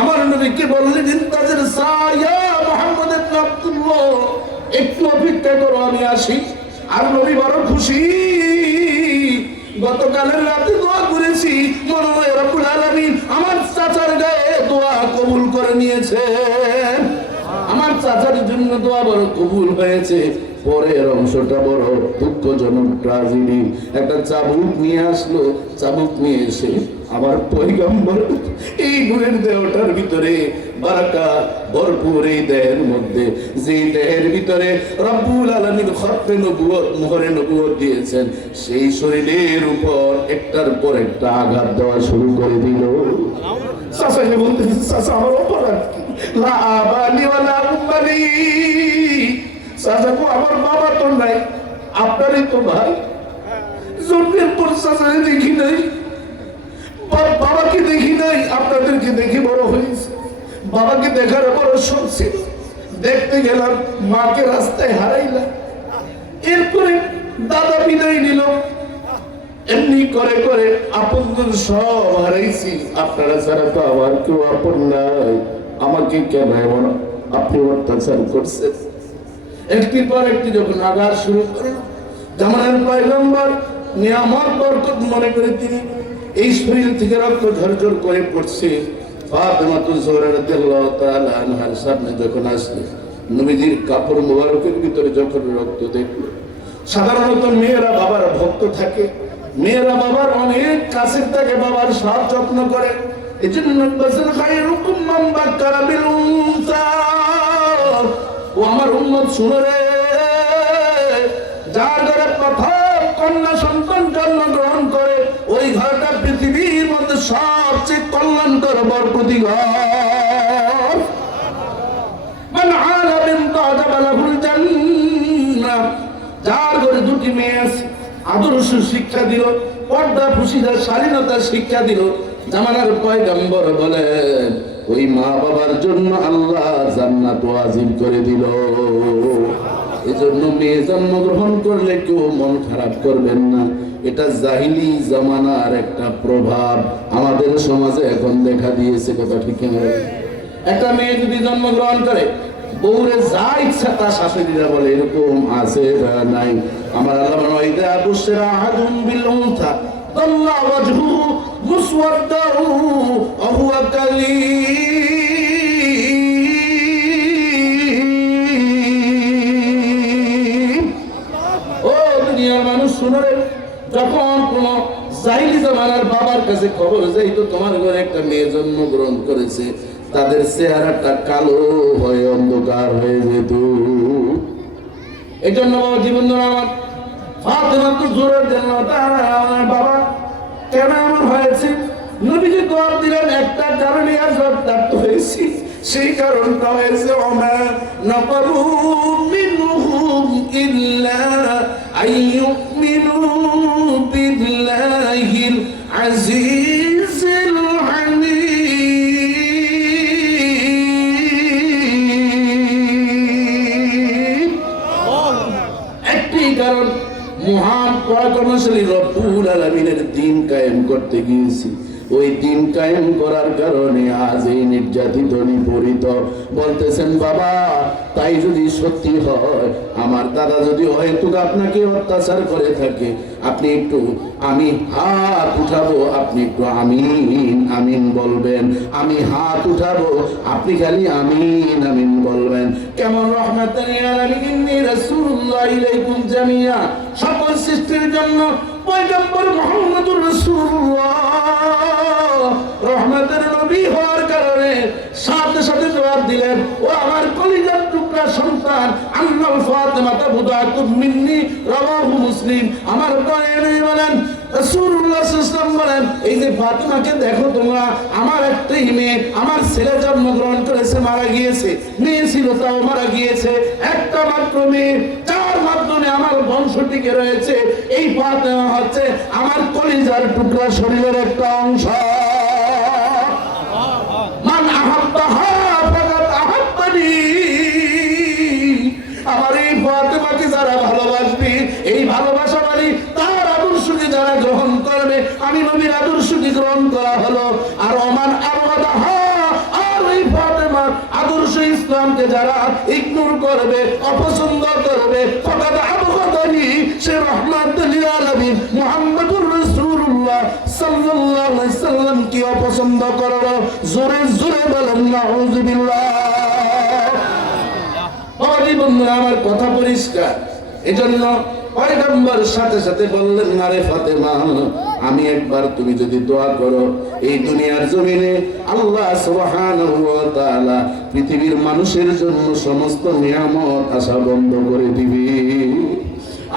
আমার নবীকে বললেন, ইন্তাজির সায়া মুহাম্মদ ইবনে আব্দুল্লাহ, একটু অপেক্ষা করো, আমি আসি। আর নবী বড় খুশি, গতকালের রাতে দোয়া করেছি, মনে হয় রব্বুল আলামিন আমার চাচার গায়ে দোয়া কবুল করে নিয়েছেন, আমার চাচার জন্য দোয়া বড় কবুল হয়েছে। পরের অংশটা বড় দুঃখজনক ট্র্যাজেডি। একটা চাবুক নিয়ে আসলো, চাবুক নিয়ে এসে আমার পয়গম্বর এই নূরের দেহটার ভিতরে বারাকা ভরপুর এই দেহের মধ্যে, যে দেহের ভিতরে রব্বুল আলামিন খতমে নবুয়ত মোহরে নবুয়ত দিয়েছেন, সেই শরীরের উপর একটার পর একটা আঘাত দেওয়া শুরু করে দিল। চাচাকে বলতেছে, চাচা আমার অপরাধ কি? লা আবালি ওয়ালা উম্মালি, চাচাকু আমার বাবা তো নাই, আপনারই তো ভাই। জন্মের পর চাচাকে দেখি নাই, বাবাকে দেখি নাই, আপনাদেরকে দেখে বড় হয়েছে। বাবাকে দেখার বড় শখ ছিল, দেখতে গেলাম, মাকে রাস্তায় হারাইলাম, এরপরে দাদা বিদায় নিল, এমনি করে করে আপনজন সব হারাইছি। আপনারা ছাড়া তো আমার কেউ আপন নাই, আমাকে কেন এমন আপনি অত্যাচার করছেন? একটির পর একটি যখন আঘাত শুরু করল, জামানের পয়গম্বর নিয়ামত বরকত মনে করে তিনি এই শরীর থেকে রক্ত ঝরঝর করে পড়ছে। ফাতেমাতুজ জোহরা রাদিয়াল্লাহু তাআলা আনহার সামনে যখন আসলে, নবীজির কাপড় মোবারকের ভিতরে যখন রক্ত দেখলো, সাধারণত মেয়েরা বাবার ভক্ত থাকে, মেয়েরা বাবার অনেক কাছের থাকে, বাবার সব যত্ন করে। এই জন্য নবী বলেছেন, খায়রুকুম মান বাক্কারা বিল উনসা, ও আমার উম্মত শুনো রে, যার ঘরে প্রথম কন্যা সন্তান জন্মগ্রহণ করে ওই ঘরটা পৃথিবীর মধ্যে সবচেয়ে কল্যাণকর বরকতি ঘর। মান আলা বিনতু আজাবা লাহুল জান্নাহ, যার ঘরে দুটি মেয়ে আছে, আদর্শ শিক্ষা দিল, পর্দা পুশিদা শালীনতার শিক্ষা দিল। জামানার পয়গম্বর বলেন, ওই মা বাবার জন্য আল্লাহ জান্নাত ওয়াজিব করে দিল। এজন্য মেয়ে জন্মগ্রহণ করলে কেউ মন খারাপ করবেন না, এটা জাহিলি জামানার একটা প্রভাব আমাদের সমাজে এখন দেখা দিয়েছে। কথা ঠিক না? একটা মেয়ে যদি জন্মগ্রহণ করে, বউরে যা ইচ্ছা তা শাশুড়িরা বলে, এরকম আছে নাই? আমার আল্লাহ ওয়াইদা বুশরা আহাদুম বিল উনসা দাল্লা ওয়াজহুহু মুসওয়াদাহু ওয়া হুয়া কাযীব। ও দুনিয়ার মানুষ শুনো রে, যখন কোন জাহিলি জামানার বাবার কাছে খবর যাইত তোমার ঘরে একটা মেয়ে জন্মগ্রহণ করেছে, তাদের চেহারাটা কালো হয়ে অন্ধকার হয়ে যেত। এই জন্য বাবা জীবন আমার ফাতেমাতুজ জোহরা রাদিয়াল্লাহু তাআলা আমার বাবা কেন এমন হয়েছে, নবীজি দোয়া দিলেন, একটা কারণে আজ রক্তাক্ত হয়েছি, সেই কারণটা হয়েছে ওমা নাকালু মিনহুম ইল্লা আইয়ুমিনু বিল্লাহিল আজিজিল হামিদ। একটি কারণ, মহান পরাক্রমশালী রব্বুল আলামিনের দ্বীন কায়েম করতে গিয়েছি। ওই দিন কায়েম করার কারণে আজ এই নির্যাতিত নিপীড়িত। বলতেছেন বাবা, তাই যদি সত্যি হয়, আমার দাদা যদি হয়তো আপনাকে অত্যাচার করে থাকে, আপনি একটু আমি হাত উঠাবো, আপনি একটু আমিন আমিন বলবেন। আমি হাত উঠাবো, আপনি খালি আমিন আমিন বলবেন। কেমন রহমাতাল লিল আলামিন রাসূলুল্লাহ ইলাইকুম জামিয়া, সকল সৃষ্টির জন্য পয়গম্বর মুহাম্মদুর রাসূলুল্লাহ রহমতের নবী হওয়ার কারণে সাথে সাথে জবাব দিলেন, ও আমার কলিজার টুকরা সন্তান, আন্নাল ফাতিমা বুদাতুম মিন্নি, রাওয়াহু মুসলিম। আমার দয়ালে বলেন রাসূলুল্লাহ সাল্লাল্লাহু আলাইহি ওয়াসাল্লাম বলেন, এই যে ফাতিমাকে দেখো তোমরা, আমার একটাই মেয়ে, আমার ছেলে জন্মগ্রহণ করেছে, মারা গিয়েছে, মেয়ে ছিল তাও মারা গিয়েছে, একটা মাত্র মেয়ে, যার মাধ্যমে আমার বংশ টিকে রয়েছে। এই ফাতিমা হচ্ছে আমার কলিজার টুকরা শরীরের একটা অংশ। মান আহাব্বাহা ফাকাদ আহাব্বানি, আমার এই ফাতিমাকে যারা ভালোবাসবে, এই ভালোবাসা মানে তার আদর্শকে যারা গ্রহণ করবে, আমি নবীর আদর্শকে গ্রহণ করা হলো। আর ওমান আবগাদাহা, আর ওই ফাতিমার আদর্শ ইসলামকে যারা ইগনোর করবে, অপছন্দ করবে, ফাকাদ আবগাদানি, সে রাহমাতুল লিল আলামিন মুহাম্মদুর রাসূলুল্লাহ সাল্লাল্লাহু আলাইহি সাল্লাম কি অপছন্দ করলো। জোরে জোরে বলেন নাউযুবিল্লাহ। বন্ধুরা, আমার কথা পরিষ্কার। এজন্য পয়গম্বর সাথে সাথে বললেন, না রে ফাতেমা, আমি একবার তুমি যদি দোয়া করো, এই দুনিয়ার জমিনে আল্লাহ সুবহানাহু ওয়া তাআলা পৃথিবীর মানুষের জন্য সমস্ত নিয়ামত আসা বন্ধ করে দিবে।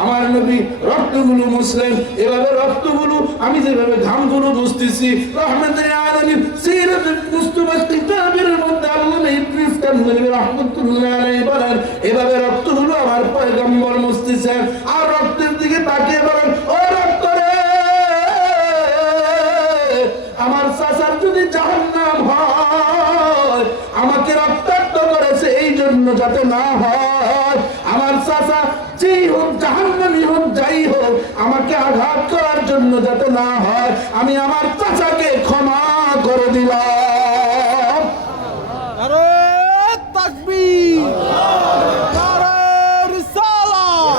আমার নবী রক্তগুলো মুসলেন, এভাবে রক্তগুলো আমি যেভাবে ঘামগুলো বুঝতেছি, রহমাতুল আলামিন সিরাত মুস্তাফা কিতাবের মধ্যে আল্লাহ ইদ্রিস কানজলি রাহমাতুল্লাহ আলাইহি বলেন, এভাবে রক্তগুলো আমার পয়গম্বর মুছতেছেন। আর রক্তের দিকে তাকিয়ে বলেন, ও রক্ত রে, আমার চাচার যদি জাহান্নাম হয়, আমাকে রক্তাক্ত করেছে এই জন্য যাতে না হয়। আমার চাচা যেই হোক, জাহান্নামী হোক, যাই হোক, আমাকে আঘাত করার জন্য যাতে না হয়, আমি আমার চাচাকে ক্ষমা করে দিলাম। নারে তাকবীর, নারে রিসালাত,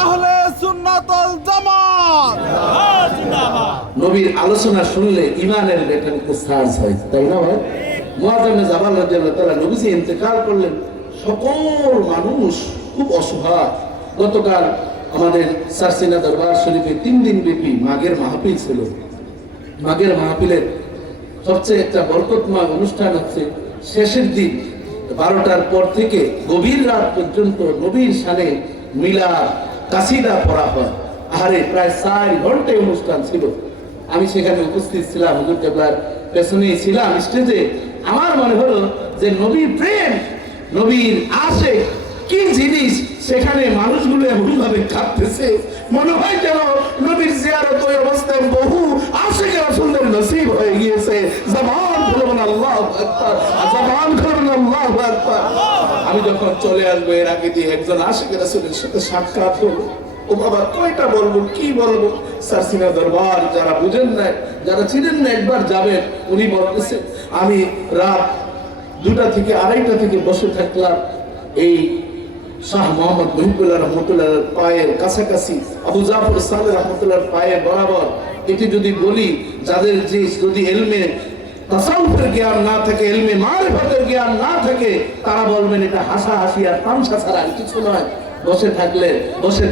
আহলে সুন্নাত ওয়াল জামাত জিন্দাবাদ। নবীর আলোচনা শুনলে ইমানের ব্যাটারিতে চার্জ হয়, তাই না ভাই? মুআযাম জাবাল রাদিয়াল্লাহু তাআলা নবীজি ইন্তেকাল করলেন, সকল মানুষ খুব অসহায়। গতকাল আমাদের সারসিনা দরবার শরীফে 3 দিন ব্যাপী মাঘের মাহফিল ছিল। মাঘের মাহফিলের সবচেয়ে একটা বরকতময় অনুষ্ঠান হচ্ছে শেষের দিন 12টার পর থেকে গভীর রাত পর্যন্ত নবীর শানে মিলাদ কাসিদা পড়া হয়। আরে প্রায় 4 ঘন্টা অনুষ্ঠান ছিল। আমি সেখানে উপস্থিত ছিলাম, হুজুর কেবলার পেছনেই ছিলাম স্টেজে। আমার মনে হলো যে নবীর প্রেম, নবীর আশিক কি জিনিস, সেখানে মানুষগুলো এমন ভাবে কাঁদতেছে, মনে হয় যেন নবীর জিয়ারত ওই অবস্থায় বহু আশিকের রাসূলের নসিব হয়ে গিয়েছে। জবান খুলবেন আল্লাহু আকবার, জবান খুলবেন আল্লাহু আকবার। আমি যখন চলে আসবো, এর আগে দিয়ে একজন আশিকের রাসূলের সাথে সাক্ষাৎ হলো। ও বাবা, কয়টা বলবো, কি বলবো। সারসিনা দরবার যারা বুঝেন না, যারা ছিলেন না, একবার যাবেন। উনি বলতেছে, আমি রাত 2টা থেকে 2:30 থেকে বসে থাকলাম এই শাহ মোহাম্মদ মহিবুল্লাহ রহমতুল্লাহ পায়ের কাছাকাছি, আবু জাফর সালেহ রহমতুল্লাহ পায়ের বরাবর। এটি যদি বলি, যাদের যে যদি এলমে তাসাউফের জ্ঞান না থাকে, এলমে মারিফাতের জ্ঞান না থাকে, তারা বলবেন এটা হাসাহাসি আর তামসা ছাড়া আর কিছু নয়। বসে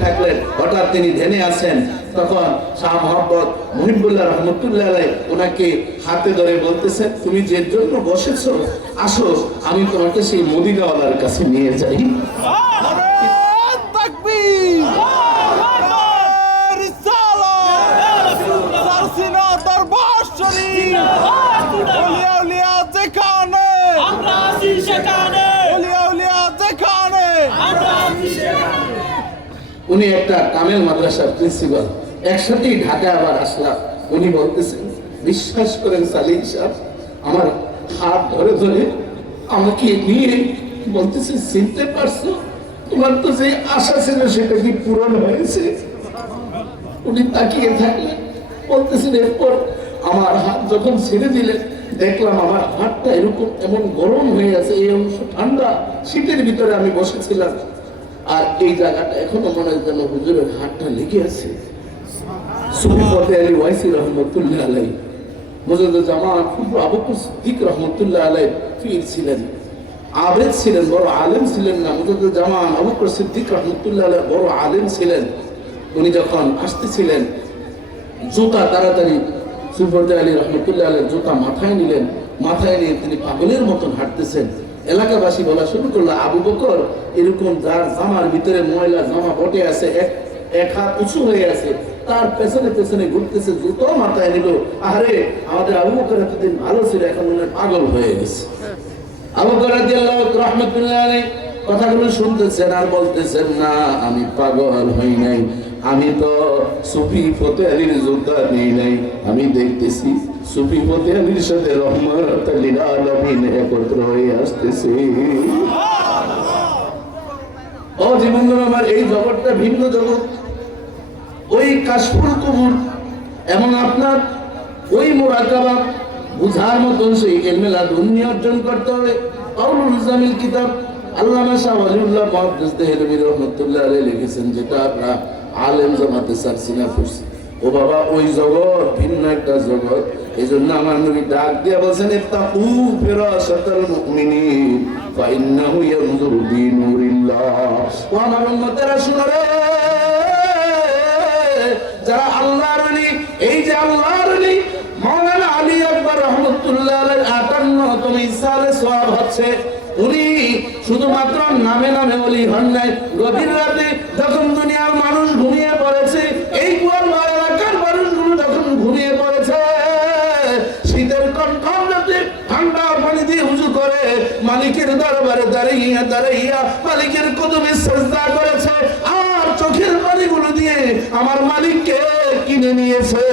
থাকলেন হঠাৎ তিনি ধ্যানে আছেন। তখন শাহ মোহাম্মদ মহিবুল্লাহ রহমতুল্লাহ আলাইহি ওনাকে হাতে ধরে বলতেছেন, তুমি যে জন্য বসেছো, আসো আমি তোমাকে সেই মদিনাওয়ালার কাছে নিয়ে যাই। নারে তাকবীর, নারে রিসালাত, সারসিনা দরবার শরীফ, ওলিয়া উলিয়া যেখানে, আমরা আছি সেখানে, ওলিয়া উলিয়া যেখানে। উনি একটা কামেল মাদ্রাসার প্রিন্সিপাল, একসাথেই ঢাকা আবার আসলাম। উনি বলতেছেন, বিশ্বাস করেন সালিম সাহেব, আমার হাত ধরে ধরে আমাকে নিয়ে বলতেছে, চিনতে পারছো, তোমার তো যে আশা ছিল সেটা কি পূরণ হয়েছে? উনি তাকিয়ে থাকলেন, বলতেছেন এরপর আমার হাত যখন ছেড়ে দিলেন দেখলাম আমার হাতটা এরকম এমন গরম হয়ে আছে, এই অংশ ঠান্ডা, শীতের ভিতরে আমি বসেছিলাম আর এই জায়গাটা এখনো মনে হয় যেন হুজুরের হাতটা লেগে আছে। সুফি ফতে আলী ওয়াইসি রহমতুল্লাহ আলাই, মুজাদ্দিদ-ই-জামান আবু বকর সিদ্দিক রহমতুল্লাহ আলাই পীর ছিলেন, আবেদ ছিলেন, বড় আলেম ছিলেন না। মুজাদ্দিদ-ই-জামান আবু বকর সিদ্দিক রহমতুল্লাহ আলাই বড় আলেম ছিলেন। উনি যখন আসতেছিলেন জুতা তাড়াতাড়ি সুফি ফতে আলী রহমতুল্লাহ আলাই জুতা মাথায় নিলেন, মাথায় নিয়ে তিনি পাগলের মতন হাঁটতেছেন। এলাকাবাসী বলা শুরু করলো, আবু বকর এরকম যার জামার ভিতরে ময়লা জামা বটে আছে, এক হাত উঁচু হয়ে আছে, তার পেছনে পেছনে ঘুরতেছে, জুতো মাথায় নিল। আরে আমাদের আবু বকর এতদিন ভালো ছিল, এখন মনে হয় পাগল হয়ে গেছে। আবু বকর রাদিয়াল্লাহু রাহমাতুল্লাহ আলাইহি কথাগুলো শুনতেছেন আর বলতেছেন, না আমি পাগল হই নাই, আমি তো সুফি ফতে আলীর জুতা নেই নাই, আমি দেখতেছি সুফি ফতে আলীর সাথে রহমত লিল আলামিন একত্র হয়ে আসতেছে। ও জীবন আমার এই জগৎটা ভিন্ন জগৎ, ওই কাশফুল কুবুর এমন আপনার ওই মুরাকাবা বুঝার মতন সেই ইলমে লাদুন্নি অর্জন করতে হবে। কাউলুল জামিল কিতাব আল্লামা শাহ ওয়ালিউল্লাহ মুহাদ্দিস দেহলভী রাহমাতুল্লাহ আলাইহি লিখেছেন, যেটা আমরা আলেম জামাতে সারসিনা পড়ছি। ও বাবা, ওই জগৎ ভিন্ন একটা জগৎ। এই জন্য আমার নবী ডাক দিয়ে বলছেন, ইত্তাকু ফিরাসাতাল মুমিনিন ফাইন্নাহু ইয়ানজুরু বিনুরিল্লাহ। ও আমার উম্মতেরা শুনো রে, যারা আল্লাহর ওলি, এই যে আল্লাহর ওলি মাওলানা আলী আকবর রহমতুল্লাহ আলাইহির 58তম ইসালে সওয়াব হচ্ছে, উনি শুধুমাত্র নামে নামে ওলি হন নাই। গভীর রাতে যখন দুনিয়ার মানুষ ঘুমিয়ে পড়েছে, এই গোয়ালবাড় এলাকার মানুষগুলো যখন ঘুমিয়ে পড়েছে, শীতের কনকন রাতে ঠান্ডা পানি দিয়ে উযু করে মালিকের দরবারে দাঁড়াইয়া দাঁড়াইয়া মালিকের কদমে সিজদা করেছে, আর চোখের পানিগুলো দিয়ে আমার মালিককে কিনে নিয়েছে।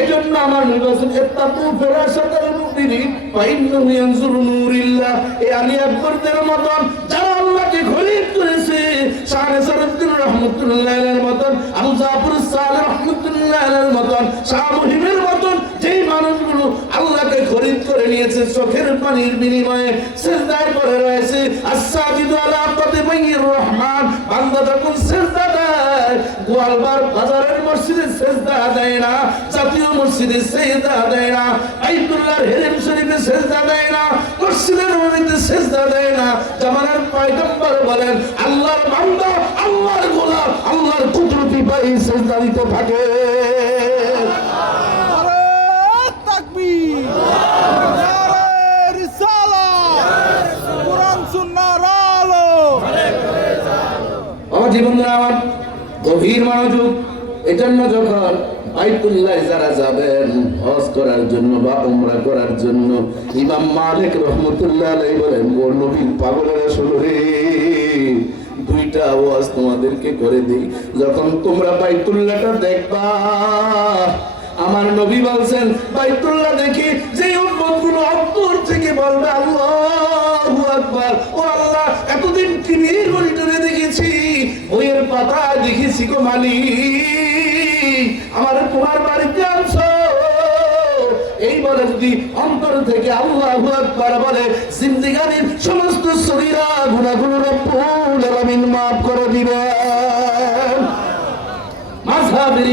এজন্য আমার নির্বাচন ইত্তাকু ফিরাসাতাল মুমিনিন ফাইন্নাহু ইয়ানজুরু নূরিল্লাহ। এই আলী আকবরদের মতন যারা আল্লাহকে খরিদ করেছে, শাহ নাসিরউদ্দিন রহমাতুল্লাহ আলাইহির মতন, আবু জাফর সালেহ রহমাতুল্লাহ আলাইহির মতন, শাহ মুহিবের মতন যেই মানুষগুলো আল্লাহকে খরিদ করে নিয়েছে, চোখের পানির বিনিময়ে সিজদায় পড়ে রয়েছে। আস-সাজিদু আলা কদমাইর রহমান, বান্দা যখন সিজদা দেয়, গোয়ালবাড় বাজারের মসজিদে সিজদা দেয় না, জাতীয় মসজিদে সিজদা দেয় না, বাইতুল্লাহর হেরেম শরীফে সিজদা দেয় না, মসজিদের নববীতে সিজদা দেয় না। জামানার পয়গম্বর বলেন, আল্লাহর বান্দা, আল্লাহর গোলাম, আল্লাহর কুদরতি পাই সিজদা দিতে থাকে। নারে তাকবীর, নারে রিসালাত, কুরআন সুন্নাহর আলো। আমার জীবন আমার গভীর মনোযোগ। এজন্য যখন বাইতুল্লাহ যারা যাবেন হজ করার জন্য বা উমরা করার জন্য, ইমাম মালিক রহমতুল্লাহ আলাইহি বলেন, ও নবীর পাগলেরা শোনো রে, দুইটা ওয়াজ তোমাদেরকে করে দিই। যখন তোমরা বাইতুল্লাহটা দেখবা, আমার নবী বলছেন, বাইতুল্লাহ দেখি যে উম্মতগুলো অন্তর থেকে বলবে আল্লাহু আকবার, ও আল্লাহ এতদিন টিভির মনিটরে দেখেছি, বইয়ের পাতা দেখেছি গো মালিক, আমার তোমার বাড়িতে আনছো, এই বলে যদি অন্তর থেকে আল্লাহু আকবার বলে, জিন্দেগানির সমস্ত সগীরা গুনাহগুলো রব্বুল আলামিন মাফ করে দিবেন। মাযহাবের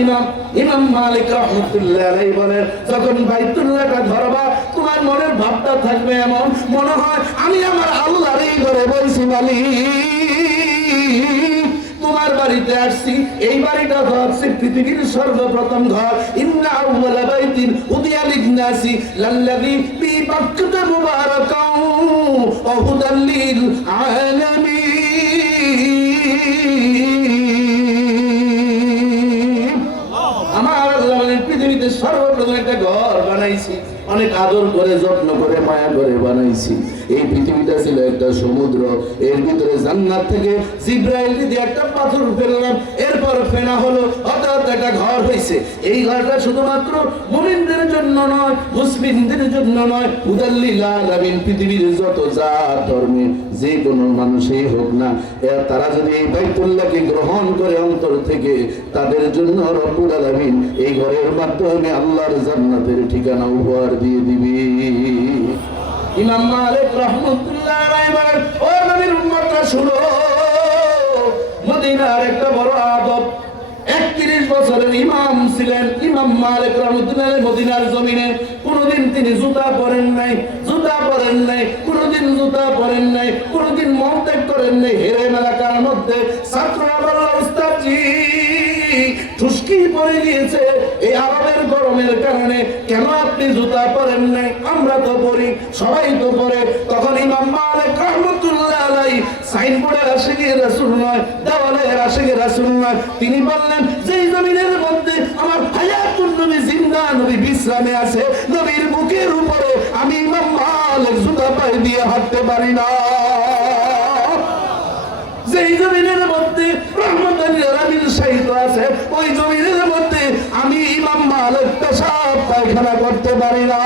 ইমাম মালিক রাহমাতুল্লাহ আলাইহি বলেন, যখন বাইতুল্লাহটা ধরবা, তোমার মনের ভাবটা থাকবে এমন, মনে হয় আমি আমার আল্লাহর এই ঘরে বলছি, মালিক তোমার বাড়িতে আসছি, এই বাড়িটা হচ্ছে পৃথিবীর সর্বপ্রথম ঘর। ইন্না আউওয়ালা বাইতিন উদিয়া লিন-নাসি লাল্লাযী ফী বাক্কাতা মুবারাকান ওয়া হুদাল লিল আলামিন। আমার আল্লাহ পৃথিবীতে সর্বপ্রথম একটা ঘর বানাইছি, অনেক আদর করে যত্ন করে মায়া করে বানাইছি। এই পৃথিবীটা ছিল একটা সমুদ্র, এর ভিতরে জান্নাত থেকে জিব্রাইল দিয়ে একটা পাথর ফেললাম, এরপর ফেনা হলো, হঠাৎ একটা ঘর হয়েছে। এই ঘরটা শুধুমাত্র মুমিনদের জন্য নয়, মুসলিমদের জন্য নয়, হুদাল্লিল আলামিন, পৃথিবীর যত জাত ধর্মে যে কোনো মানুষই হোক না, তারা যদি এই বাইতুল্লাহকে গ্রহণ করে অন্তর থেকে, তাদের জন্য রব্বুল আলামিন এই ঘরের মাধ্যমে আল্লাহর জান্নাতের ঠিকানা উপহার দিয়ে দিবে। ইমাম মালিক রাহমাতুল্লাহ আলাইহি বলেন, ও নবীর উম্মতরা শুনো, মদিনার একটা বড় আদব, 31 বছরের ইমাম ছিলেন ইমাম মালিক রাহমাতুল্লাহ আলাইহি। মদিনার জমিনে কোনোদিন তিনি জুতা পরেন নাই, কোনোদিন জুতা পরেন নাই, কোনোদিন মন ত্যাগ করেন নাই। হেরেম এলাকার মধ্যে ছাত্ররা বলল, উস্তাদ জি ঠুসকি পড়ে গিয়েছে এই আরবের গরমের কারণে, কেন আপনি জুতা পরেন নাই? আমরা তো পরি, সবাই তো পরে। তখন ইমাম মালিক রাহমাতুল্লাহ আলাইহি সাইনবোর্ডে আশিকে রাসূল নয়, দেওয়ালে আশিকে রাসূল নয়, তিনি বললেন, যেই জমিনের মধ্যে আমার হায়াতুন নবী জিন্দা নবী বিশ্রামে আছে, নবীর বুকের উপরে আমি ইমাম মালিক জুতা পায়ে দিয়ে হাঁটতে পারি না। যেই জমিনের মধ্যে রহমতুল আলামিন শাহিদ আছে, ওই জমিনের মধ্যে আমি ইমাম মালিক পেশাব পায়খানা করতে পারি না।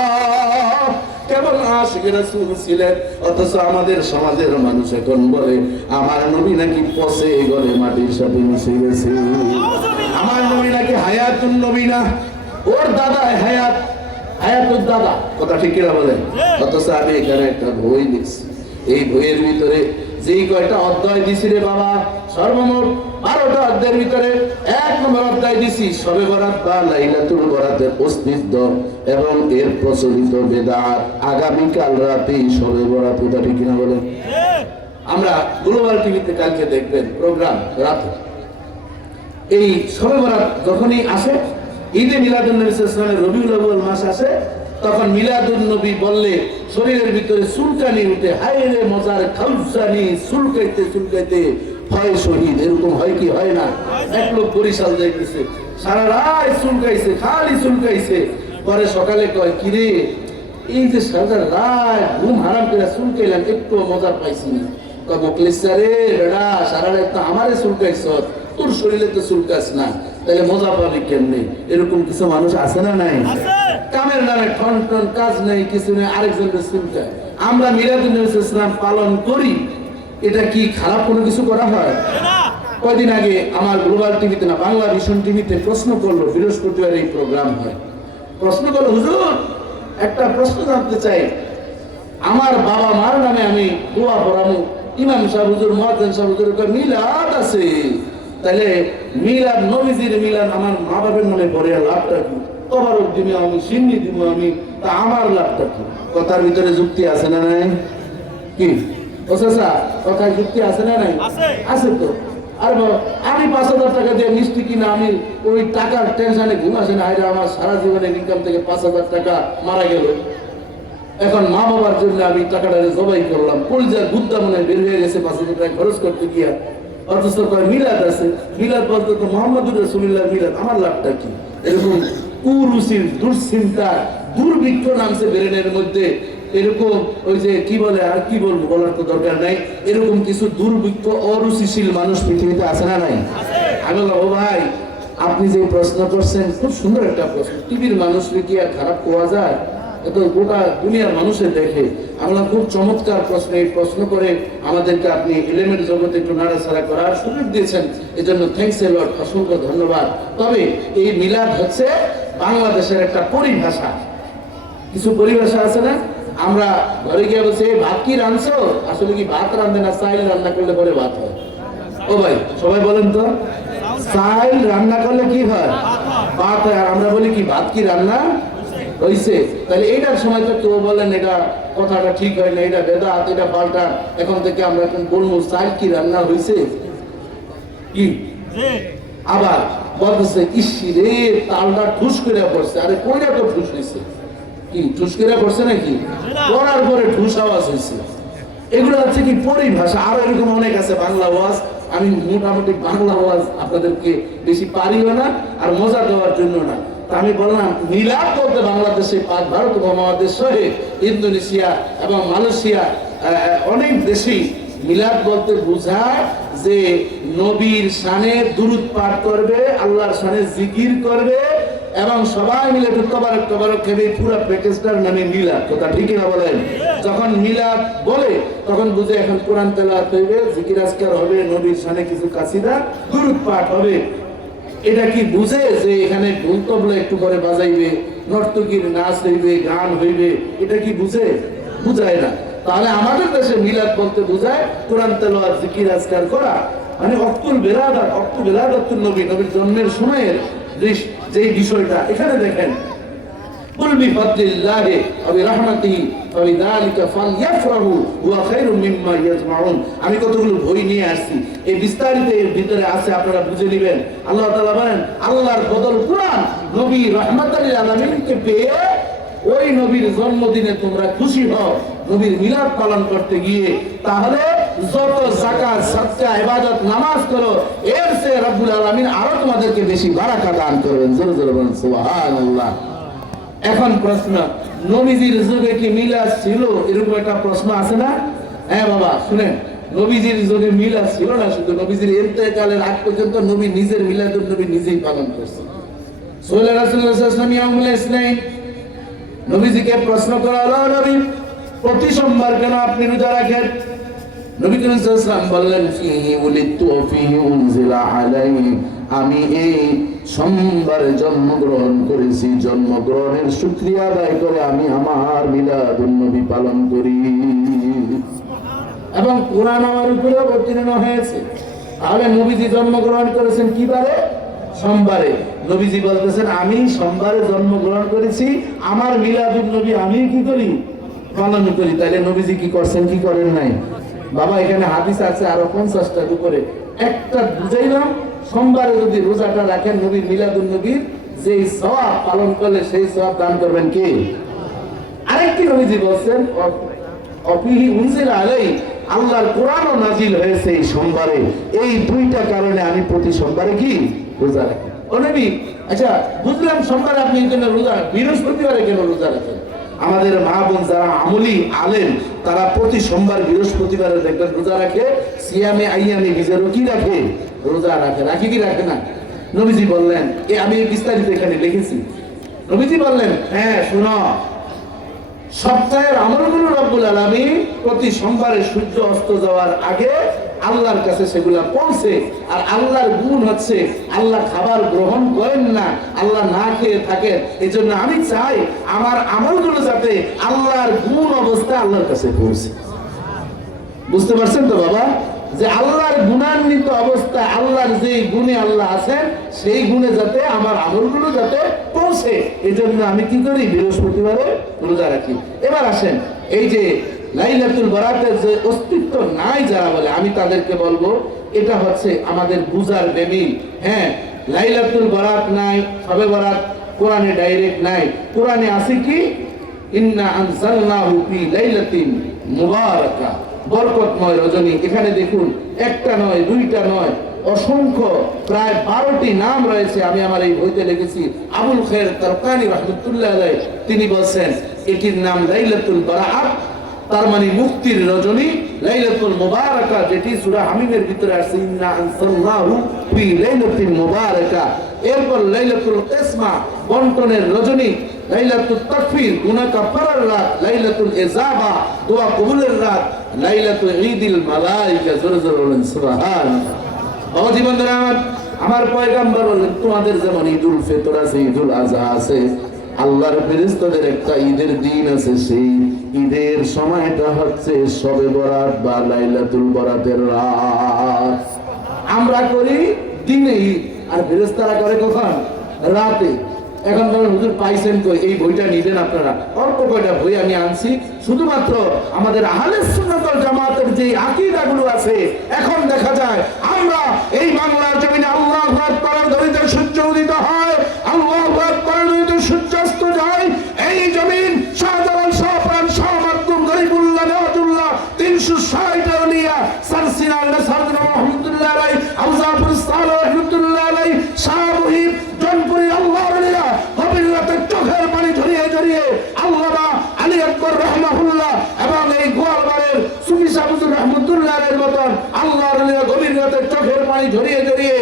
কেবল আশিক রাসূল ছিলেন, অথচ আমাদের সমাজের মানুষ এখন বলে আমার নবী নাকি পচে গলে মাটির সাথে মিশে গেছে, আমার নবী নাকি হায়াতুন নবী না, ওর দাদা হায়াতুর দাদা। কথা ঠিক কিনা বলেন? অথচ আমি এখানে একটা বই দিচ্ছি, এই বইয়ের ভিতরে যেই কয়টা অধ্যায় দিছি রে বাবা, সর্বমোট 12টা অধ্যায়ের ভিতরে 1 নম্বর অধ্যায় দিছি শবে বরাত বা লাইলাতুল বরাতের অস্তিত্ব এবং এর প্রচলিত বেদাত। আগামীকাল রাতে শবে বরাত, ওটা ঠিক কিনা বলেন? আমরা গ্লোবাল টিভিতে কালকে দেখবেন প্রোগ্রাম রাতে। এই শবে বরাত যখনই আসে, ঈদে মিলাদুন নবী সাল্লাল্লাহু আলাইহি ওয়াসাল্লামের রবিউল আউয়াল মাস আসে, তখন মিলাদুন নবী বললে শরীরের ভিতরে চুলকানি উঠে, হায় রে মজার খাউসানি, চুলকাইতে হয় শহীদ। এরকম হয় কি হয় না? এক লোক বরিশাল যাইতেছে, সারা রাত চুলকাইছে, খালি চুলকাইছে, পরে সকালে কয়, কিরে এই যে সারা রাত ঘুম হারাম করে চুলকাইলাম, একটু মজা পাইছি না। কয় মুখলিসা রে বেড়া, সারা রাত তো আমারে চুলকাইছ, তোর শরীরে তো চুলকাস না, তাহলে মজা পাবি কেমনে? এরকম কিছু মানুষ আছে না নাই? কামের নামে ঠন ঠন কাজ নেই, কিছু নেই, আরেকজনের চুলকায়। আমরা মিলাদুন নবী সাল্লাল্লাহু আলাইহি ওয়াসাল্লাম পালন করি, এটা কি খারাপ কোনো কিছু করা হয়? কয়দিন আগে আমার গ্লোবাল টিভিতে না, বাংলা ভিশন টিভিতে প্রশ্ন করলো, বৃহস্পতিবার এই প্রোগ্রাম হয়, প্রশ্ন করলো, হুজুর একটা প্রশ্ন জানতে চাই, আমার বাবা মার নামে আমি দোয়া পড়াবো, ইমাম সাহেব হুজুর, মুয়াজ্জিন সাহেব হুজুর মিলাদ আছে, তাহলে মিলাদ নবীজির মিলাদ আমার মা বাবার নামে পড়ে লাভটা কি? তবারক দিব আমি, সিন্নি দিব আমি, তা আমার লাভটা কি? কথার ভিতরে যুক্তি আছে না নাই? কি ও চাচা, কথার যুক্তি আছে না নাই? আছে তো। আর আমি 5,000 টাকা দিয়ে মিষ্টি কিনা, আমি ওই টাকার টেনশনে ঘুম আসে না, আমার সারা জীবনের ইনকাম থেকে 5,000 টাকা মারা গেল, এখন মা বাবার জন্য আমি টাকাটা জবাই করলাম, কলজার গুদ্দা মনে বের হয়ে গেছে 5,000 টাকা খরচ করতে গিয়া, অথচ মিলাদ আছে, মিলাদ বলতে তো মুহাম্মদুর রাসূলুল্লাহ মিলাদ, আমার লাভটা কি? এরকম কুরুচির, দুশ্চিন্তা, দুর্ভিক্ষ নামছে ব্রেনের মধ্যে, এরকম ওই যে কি বলে, আর কি বলবো, বলার তো দরকার নাই, এরকম কিছু দুর্ভিক্ষ অরুচিশীল মানুষ পৃথিবীতে আছে না নাই? আমি বললাম, ও ভাই আপনি যে প্রশ্ন করছেন খুব সুন্দর একটা প্রশ্ন, টিভির মানুষকে কি আর খারাপ পাওয়া যায়? এত গোটা দুনিয়ার মানুষের দেখে, আমরা খুব চমৎকার প্রশ্ন, এই প্রশ্ন করে আমাদেরকে আপনি এলিমেন্ট জগতে একটু নাড়াচাড়া করার সুযোগ দিয়েছেন, এজন্য থ্যাঙ্কস এ লট, অসংখ্য ধন্যবাদ। তবে এই মিলাদ হচ্ছে বাংলাদেশের একটা পরিভাষা, কিছু পরিভাষা আছে না, আমরা ঘরে গিয়ে বলছি ভাত কি রাঁধছো, আসলে কি ভাত রাঁধে না, চাইল রান্না করলে পরে ভাত হয়। ও ভাই সবাই বলেন তো, চাইল রান্না করলে কি হয়? ভাত হয়। আর আমরা বলি কি ভাত কি রান্না হইছে? তাহলে এইটার সময় তো কেউ বলেন এটা কথাটা ঠিক হয় না, এটা বেদাত, এটা পাল্টা, এখন থেকে আমরা এখন বলবো চাইল কি রান্না হইছে কি? আবার বলতেছে ইসি রে তালটা ঠুস করে পড়ছে, আরে কইরা তো ঠুস হইছে, কি ঠুস করে পড়ছে নাকি? পড়ার পরে ঠুস আওয়াজ হইছে। এগুলো হচ্ছে কি পরিভাষা। আরো এরকম অনেক আছে বাংলা ওয়াজ, আমি মোটামুটি বাংলা ওয়াজ আপনাদেরকে বেশি পারিও না আর মজা দেওয়ার জন্য না, আমি বললাম মিলাদ বলতে বাংলাদেশে পাক ভারত উপমহাদেশ সহিত ইন্দোনেশিয়া এবং মালয়েশিয়া অনেক দেশেই মিলাদ বলতে বোঝায় যে নবীর শানে দুরূদ পাঠ করবে, আল্লাহর শানে জিকির করবে এবং সবাই মিলে তবারক তবারক খেবে, পুরো প্যাকেজটার নামে মিলাদ। কথা ঠিক না বলেন? যখন মিলাদ বলে তখন বুঝে এখন কোরআন তেলাওয়াত হইবে, জিকির আজকার হবে, নবীর শানে কিছু কাসিদা দুরূদ পাঠ হবে। এটা কি বুঝে যে এখানে ঢোল তবলা একটু করে বাজাইবে, নর্তকীর নাচ হইবে, গান হইবে? এটা কি বুঝে? বুঝায় না। তাহলে আমাদের দেশে মিলাদ বলতে বোঝায় কোরআন তেলাওয়াত, জিকির আজকার করা, মানে অক্তুল বেলাদাতুন নবী, নবীর জন্মের সময়ের যে বিষয়টা এখানে দেখেন, কুল বিফাদলিল্লাহি ওয়া বিরহমাতিহি ফাবিযালিকা ফালইফরাহু হুয়া খায়রুম মিম্মা ইয়াজমাউন। আমি কতগুলো বই নিয়ে আসছি, এই বিস্তারিত এর ভিতরে আছে, আপনারা বুঝে নেবেন। আল্লাহ তাআলা বলেন আল্লাহর বদল কোরআন, নবী রাহমাতুল লিল আলামিনকে পেয়ে ওই নবীর জন্মদিনে তোমরা খুশি হও নবীর মিলাদ পালন করতে গিয়ে, তাহলে যত যাকাত সাদকা ইবাদত নামাজ করো এর চেয়ে রব্বুল আলামিন আরো তোমাদেরকে বেশি বারাকা দান করবেন। জোরে জোরে বলেন সুবহানাল্লাহ। এখন প্রশ্ন, নবীজির যুগে কি মিলাদ ছিল? এরকম একটা প্রশ্ন আছে না? হ্যাঁ বাবা শুনেন, নবীজির যুগে মিলাদ ছিল না, শুধু নবীজির ইন্তেকালের আগ পর্যন্ত নবী নিজের মিলাদুন নবী নিজেই পালন করছেন। সাল্লাল্লাহু আলাইহি ওয়াসাল্লাম ইয়াউমুল ইসনাইন, নবীজিকে প্রশ্ন করা হলো, নবী প্রতি সোমবার কেন আপনি রোজা রাখেন? নবী করিম সাল্লাল্লাহু আলাইহি ওয়াসাল্লাম বললেন ফিহি উলিদতু ওয়া ফিহি উনজিলা আলাইহি, আমি এই সোমবারে জন্মগ্রহণ করেছি, জন্মগ্রহণের শুকরিয়া আদায় করে আমি আমার মিলাদুন নবী পালন করি এবং কোরআন আমার উপরে অবতীর্ণ হয়েছে। তাহলে নবীজি জন্মগ্রহণ করেছেন কি বারে? সোমবারে। নবীজি বলতেছেন আমি সোমবারে জন্মগ্রহণ করেছি, আমার মিলাদুন নবী আমি কি করি? পালন করি। তাহলে নবীজি কি করছেন কি করেন নাই? বাবা এখানে হাদিস আছে আরো 50টার উপরে, একটা বুঝাইলাম। সোমবারে যদি রোজাটা রাখেন নবীর মিলাদুন নবীর যেই সওয়াব পালন করলে সেই সওয়াব দান করবেন কে? আরেকটি নবীজি বলছেন অফিহি উনজিলা আলাইহি, আল্লাহর কোরআনও নাজিল হয়েছে এই সোমবারে। এই দুইটা কারণে আমি প্রতি সোমবারে কি রোজা রাখি। ও নবী, আচ্ছা বুঝলাম সোমবারে আপনি এই জন্য রোজা, বৃহস্পতিবারে কেন রোজা রাখেন? আমাদের মা বোন যারা আমলি আলেম তারা প্রতি সোমবার বৃহস্পতিবারে দেখবেন রোজা রাখে, সিয়ামে আইয়ামে বিজেরও কি রাখে? রোজা রাখে। রাখে কি রাখে না? নবীজি বললেন, আমি বিস্তারিত এখানে লিখেছি। নবীজি বললেন হ্যাঁ শুনো, সপ্তাহের আমলগুলো রব্বুল আলামিন প্রতি সোমবারে সূর্য অস্ত যাওয়ার আগে আল্লাহর কাছে সেগুলা পৌঁছে। আর আল্লাহর গুণ হচ্ছে আল্লাহ খাবার গ্রহণ করেন না, আল্লাহ না খেয়ে থাকেন। এই জন্য আমি চাই আমার আমলগুলো যাতে আল্লাহর গুণ অবস্থা আল্লাহর কাছে পৌঁছে। বুঝতে পারছেন তো বাবা? যে আল্লাহর গুণান্বিত অবস্থা, আল্লাহর যে গুণে আল্লাহ আছেন সেই গুণে যাতে আমার আমলগুলো যাতে পৌঁছে, এই জন্য আমি কি করি? বৃহস্পতিবারে রোজা রাখি। এবার আসেন, এই যে লাইলাতুল বরাতের যে অস্তিত্ব নাই যারা বলে, আমি তাদেরকে বলবো এটা হচ্ছে আমাদের বুঝার বেমিল। হ্যাঁ, লাইলাতুল বরাত নাই, শবে বরাত কোরআনে ডাইরেক্ট নাই। কোরআনে আছে কি? ইন্না আনজালনাহু ফি লাইলাতিন মুবারাকা, বরকতময় রজনী। এখানে দেখুন একটা নয়, দুইটা নয়, অসংখ্য প্রায় 12টি নাম রয়েছে। আমি আমার এই বইতে লিখেছি। আবুল খায়ের তারকানী রাহমাতুল্লাহ আলাইহি তিনি বলছেন এটির নাম লাইলাতুল বারাআত, তার মানে মুক্তির রজনী। লাইলাতুল মুবারাকা যেটি সূরা হামিমের ভিতরে আছে, ইন্না আনজালনাহু ফি লাইলাতিন মুবারাকা। এরপর লাইলাতুল কিসমা, বন্টনের রজনী। লাইলাতুল তাকফির, গুনাহ কাফারার রাত। লাইলাতুল ইজাবা, দোয়া কবুলের রাত। লাইলাতুল ঈদিল মালায়েকা। জোরে জোরে বলেন সুবহানাল্লাহ। বাবা জীবনরা আমার পয়গম্বর বলেন তোমাদের যেমন ঈদুল ফিতর আছে, ঈদুল আযহা আছে, আল্লাহর ফেরেশতাদের একটা ঈদের দিন আছে। সেই ঈদের সময়টা হচ্ছে শবে বরাত বা লাইলাতুল বরাতের রাত। আমরা করি দিনে ঈদ, আর ফেরেশতারা করে কখন? রাতে। এখন বলেন হুজুর পাইছেন কই? এই বইটা নিবেন আপনারা। অল্প কয়টা বই আমি আনছি, শুধুমাত্র আমাদের আহলে সুন্নাত ওয়াল জামাতের যে আকীদাগুলো আছে। এখন দেখা যায় আমরা এই বাংলার জমিনে আল্লাহু আকবার ধরিতে সূর্য উদিত হয়, আল্লাহু আকবার ধরিতে সূর্যাস্ত যায়। এই জমিন শাহজালাল, শাহপান, শাহ মাকদুম, গরিবুল্লাহ, নেওয়াতুল্লাহ, 360 আউলিয়া, সারসিনাল নাসারুদ্দিন রহমাতুল্লাহ আলাইহি, আবু জাফর সালেহ রহমাতুল্লাহ আলাইহি, শাহ মুহিব, জনপুরি আল্লাহর ওলিয়া, আল্লাহর গভীর রাতে চোখের পানি ঝরিয়ে ঝরিয়ে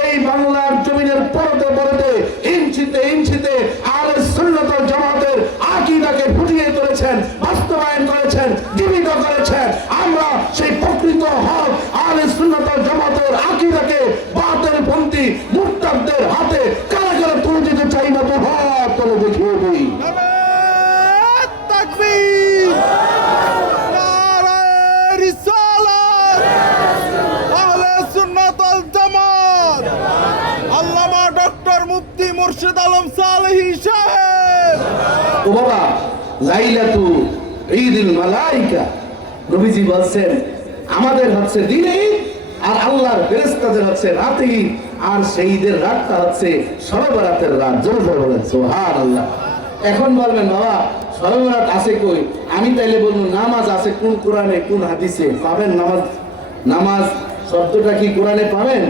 এই বাংলার জমিনের পরতে পরতে ইঞ্চিতে ইঞ্চিতে আহলে সুন্নাত ওয়াল জামাতের আকীদাকে ফুটিয়ে তুলেছেন, বাস্তবায়ন করেছেন, জীবিত করেছেন। আমরা সেই প্রকৃত হক আহলে সুন্নাত ওয়াল জামাতের আকীদাকে বাতিলপন্থী মুরতাদদের হাতে কারাগারে তুলে দিতে চাই না, তো হাত তুলে দেখিয়ে দিই। নারে তাকবীর, নারে রিসালাত, আহলে সুন্নাত ওয়াল জামাত, আল্লামা ডক্টর মুফতি মুর্শিদ আলম সালেহী সাহেব। ও বাবা, লাইলাতু ঈদুল মালাইকা, নবীজি বলছেন আমাদের হচ্ছে দিনে ঈদ আর আল্লাহর ফেরেশতাদের হচ্ছে রাতে ঈদ, আর সেই ঈদের রাতটা হচ্ছে শবে বরাতের রাত। জোরে জোরে বলেন সুবহানাল্লাহ। এখন বলবেন বাবা শবে বরাত আছে কই? আমি তাইলে বলবো নামাজ আছে কোন কোরআনে কোন হাদিসে পাবেন? নামাজ, নামাজ শব্দটা কি কোরআনে পাবেন?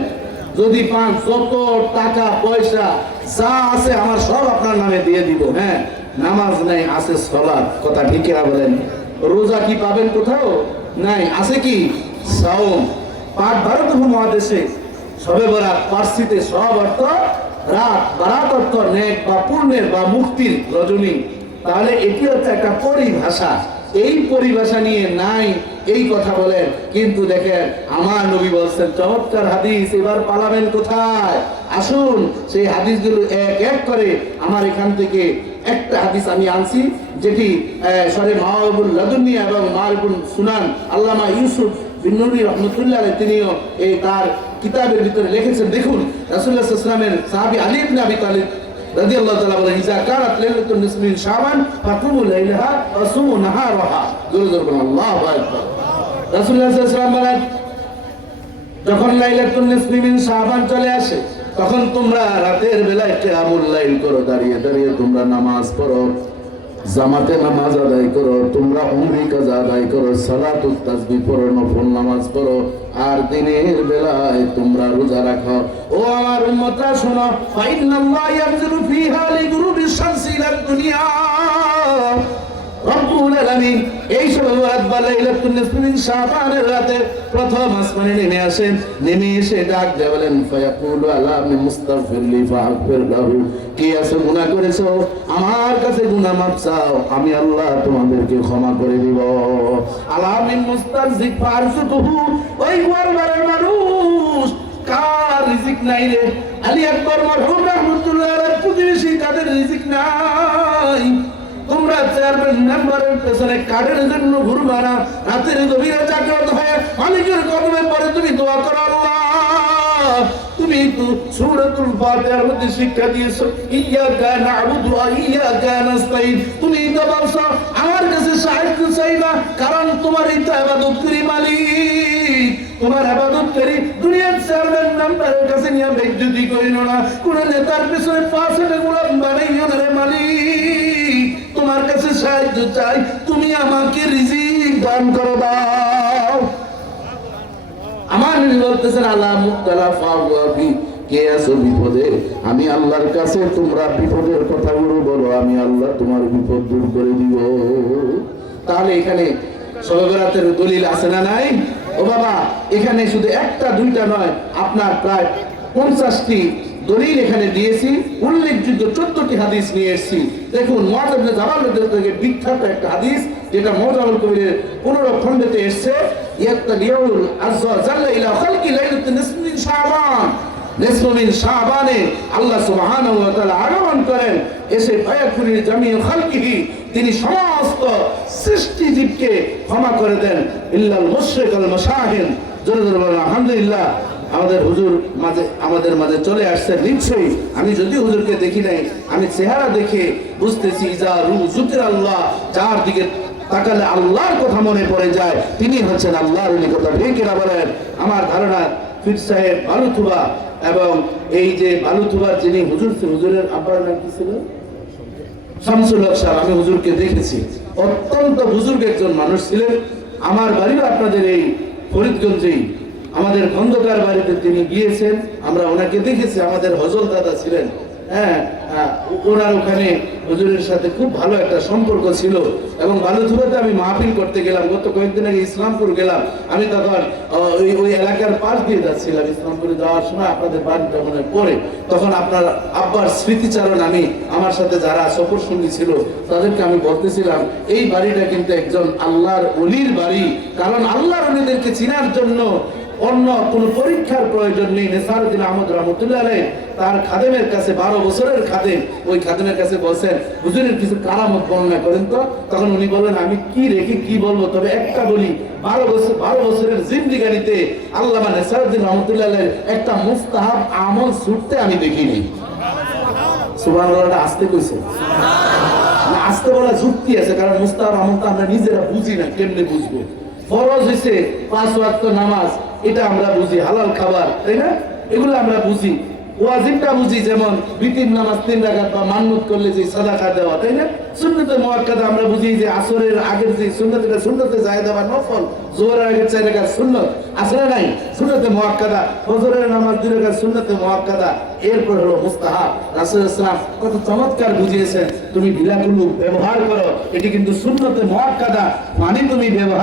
যদি পান যত টাকা পয়সা যা আছে আমার সব আপনার নামে দিয়ে দিব। হ্যাঁ, নামাজ নাই, আছে সালাত। কথা ঠিক কিনা বলেন? রোজা কি পাবেন কোথাও? নাই। আছে কি? সাওম। পাক ভারত উপমহাদেশে শবে বরাত পার্সিতে সব অর্থ রাত, বারাত অর্থ নেক বা পূর্ণের বা মুক্তির রজনী। তাহলে এটি হচ্ছে একটা পরিভাষা। এই পরিভাষা নিয়ে নাই এই কথা বলেন, কিন্তু দেখেন আমার নবী বলছেন চমৎকার হাদিস। এবার পালাবেন কোথায়? আসুন সেই হাদিসগুলো এক এক করে আমার এখান থেকে একটা হাদিস আমি আনছি, যেটি সরে মাওয়াবুল লাদুন্নি এবং মারিফুল সুনান আল্লামা ইউসুফ বিন নুরি রহমতুল্লাহ আলাইহি তিনিও এই তার কিতাবের ভিতরে লিখেছেন। দেখুন রাসূলুল্লাহ সাল্লাল্লাহু আলাইহি ওয়াসাল্লামের সাহাবী আলী ইবনে আবি তালিব রাদিয়াল্লাহু তাআলা বলেন ইজা কানাত লাইলাতুন নিসফি মিন শাবান ফাকুমু লাইলাহা ওয়া সুমু নাহারাহা। জোরে জোরে বলুন আল্লাহু আকবার। রাসূলুল্লাহ সাল্লাল্লাহু আলাইহি ওয়াসাল্লাম বলেন যখন লাইলাতুন নিসফি মিন শাবান চলে আসে তখন তোমরা রাতের বেলায় কিয়ামুল লাইল করো, দাঁড়িয়ে দাঁড়িয়ে তোমরা নামাজ পড়ো, জামাতে নামাজ আদায় করো, তোমরা উমরি কাজা আদায় করো, সালাতুত তাসবিহ পড়ো, নফল নামাজ পড়ো, আর দিনের বেলায় তোমরা রোজা রাখো। ও আমার উম্মতরা শোনো, ফাইন্নাল্লাহ ইয়ানজিলু ফিহা লিগুরুবিশ শামসি ইলাদ দুনিয়া। রব্বুল আলামিন এই শবে বরাত বা লাইলাতুন নিসফি মিন শাবানের রাতে প্রথম আসমানে নেমে আসেন, নেমে এসে ডাক দেয় বলেন ফায়াকুলু আলা মিন মুস্তাগফিরলি ফাগফির লাহু। কি আছে গুনাহ করেছো আমার কাছে গুনাহ মাফ চাও, আমি আল্লাহ তোমাদেরকে ক্ষমা করে দিব। আলা মিন মুস্তারজিক ফারজুকুহু, ওই গরবারের মানুষ কার রিজিক নাই রে? আলী আকবর মরহুম রাহমাতুল্লাহ আলাইহি প্রতিবেশী কাদের রিজিক নাই? তোমরা চেয়ারম্যান মেম্বারের পেছনে কার্ডের জন্য ঘুরবা না, রাতের গভীরে জাগ্রত হয়ে মালিকের কদমে পরে তুমি দোয়া করো আল্লাহ। তুমি তো সূরাতুল ফাতিহার মধ্যে শিক্ষা দিয়েছো ইয়্যাকা না'বুদু ওয়া ইয়্যাকা নাস্তাঈন। তুমি তো বলছো আমার কাছে সাহায্য চাইবা, কারণ তোমারই তো ইবাদত করি মালিক। তোমার ইবাদত করি দুনিয়ার চেয়ারম্যান মেম্বারের কাছে নিয়ে বেজ্জতি করিনো না, কোন নেতার পেছনে পাঁচটা গোলাম বানাইও না রে মালিক। তোমার কাছে সাহায্য চাই, তুমি আমাকে রিজিক দান করে দাও। আমার নবী বলতেছেন আলা মুক্তালা ফাওয়াবি, কে আছো বিপদে আমি আল্লাহর কাছে তোমরা বিপদের কথাগুলো বলো, আমি আল্লাহ তোমার বিপদ দূর করে দিব। তাহলে এখানে শবে বরাতের দলিল আছে না নাই? ও বাবা, এখানে শুধু একটা দুইটা নয়, আপনার প্রায় 50টি দলিল এখানে দিয়েছি। উল্লেখযোগ্য 14টি হাদিস নিয়ে এসেছি। দেখুন মুআয ইবনে জাবাল থেকে বিখ্যাত একটা হাদিস, যেটা মুজামুল কবিরের 15 খণ্ডেতে এসেছে। ইয়াতালিউল আযজা জাল্লা ইলা খালকি লাইলাতুন নিসফি মিন শাবান। নিসফি মিন শাবানে আল্লাহ সুবহানাহু ওয়া তাআলা আগমন করেন, এসে ফায়াকুলি জামিউ খালকিহি, তিনি সমস্ত সৃষ্টি জীবকে ক্ষমা করে দেন ইল্লাল মুশরিক আল মাশাহিন। জোরে জোরে বলেন আলহামদুলিল্লাহ। আমাদের হুজুর আমাদের মাঝে চলে আসছে। নিশ্চয়ই আমি যদি হুজুরকে দেখি নাই, আমি চেহারা দেখে বুঝতেছি যা রু যুকির আল্লাহ, যার দিকে তাকালে আল্লাহর কথা মনে পড়ে যায়, তিনি হচ্ছেন আল্লাহর ওলি। কথা ঠিক কিনা বলেন? আমার ধারণা পীর সাহেব বালুথুবা, এবং এই যে বালুথুবার যিনি হুজুর, হুজুরের আব্বার নাম কি ছিল? শামসুল হক সাহেব। আমি হুজুরকে দেখেছি, অত্যন্ত বুজুর্গ একজন মানুষ ছিলেন। আমার বাড়িও আপনাদের এই ফরিদগঞ্জেই, আমাদের খন্দকার বাড়িতে তিনি গিয়েছেন, আমরা ওনাকে দেখেছি। আমাদের হজল দাদা ছিলেন, হ্যাঁ, ওনার ওখানে হুজুরের সাথে খুব ভালো একটা সম্পর্ক ছিল এবং বালুথুরাতে আমি মাহফিল করতে গেলাম, গত কয়েকদিন আগে ইসলামপুর গেলাম। আমি তখন ওই এলাকার পাশ দিয়ে যাচ্ছিলাম, ইসলামপুরে যাওয়ার সময় আপনাদের বাড়িটা মনে পড়ে, তখন আপনার আব্বার স্মৃতিচারণ আমি আমার সাথে যারা সফর সঙ্গী ছিল তাদেরকে আমি বলতেছিলাম এই বাড়িটা কিন্তু একজন আল্লাহর ওলির বাড়ি, কারণ আল্লাহর ওলিদেরকে চিনার জন্য অন্য কোন পরীক্ষার প্রয়োজন নেই। নেসারউদ্দিন আহমদ রহমতুল্লাহ আলাইহ তার খাদেমের কাছে 12 বছরের খাদেম, ওই খাদেমের কাছে বলছেন হুজুরের কিছু কারামত বর্ণনা করেন তো। তখন উনি বললেন আমি কি রেখে কি বলবো, তবে একটা বলি, 12 বছরের জিন্দিগানিতে আল্লামা নেসারউদ্দিন রহমতুল্লাহ আলাইহ একটা মুস্তাহাব আমল ছুটতে আমি দেখিনি। সুবহানাল্লাহটা আসতে কইছে না, আসতে বলা যুক্তি আছে, কারণ মুস্তাহাব আমলটা আমরা নিজেরা বুঝি না, কেমনে বুঝবো? ফরজ হইছে 5 ওয়াক্ত নামাজ, এটা আমরা বুঝি, হালাল খাবার, তাই না, এগুলো আমরা বুঝি। ওয়াজিবটা বুঝি, যেমন বিতির নামাজ 3 রাকাত বা মান্নত করলে যে সাদাকা দেওয়া, তাই না। সুন্নতে মুআক্কাদা আমরা বুঝি যে আসরের আগের যে সুন্নাত, এটা সুন্নতে জায়েদা বা নফল, যোহরের আগের 4 রাকাত সুন্নত, আসরে নাই সুন্নতে মুআক্কাদা, ফজরের নামাজ 2 রাকাত সুন্নতে মুআক্কাদা, এরপর হলো মুস্তাহাব। রাসূলুল্লাহ সাল্লাল্লাহু আলাইহি ওয়াসাল্লাম কত চমৎকার বুঝিয়েছেন, তুমি ঢিলাগুলো ব্যবহার করো, এটি কিন্তু সুন্নতে মুআক্কাদা, মানে তুমি ব্যবহার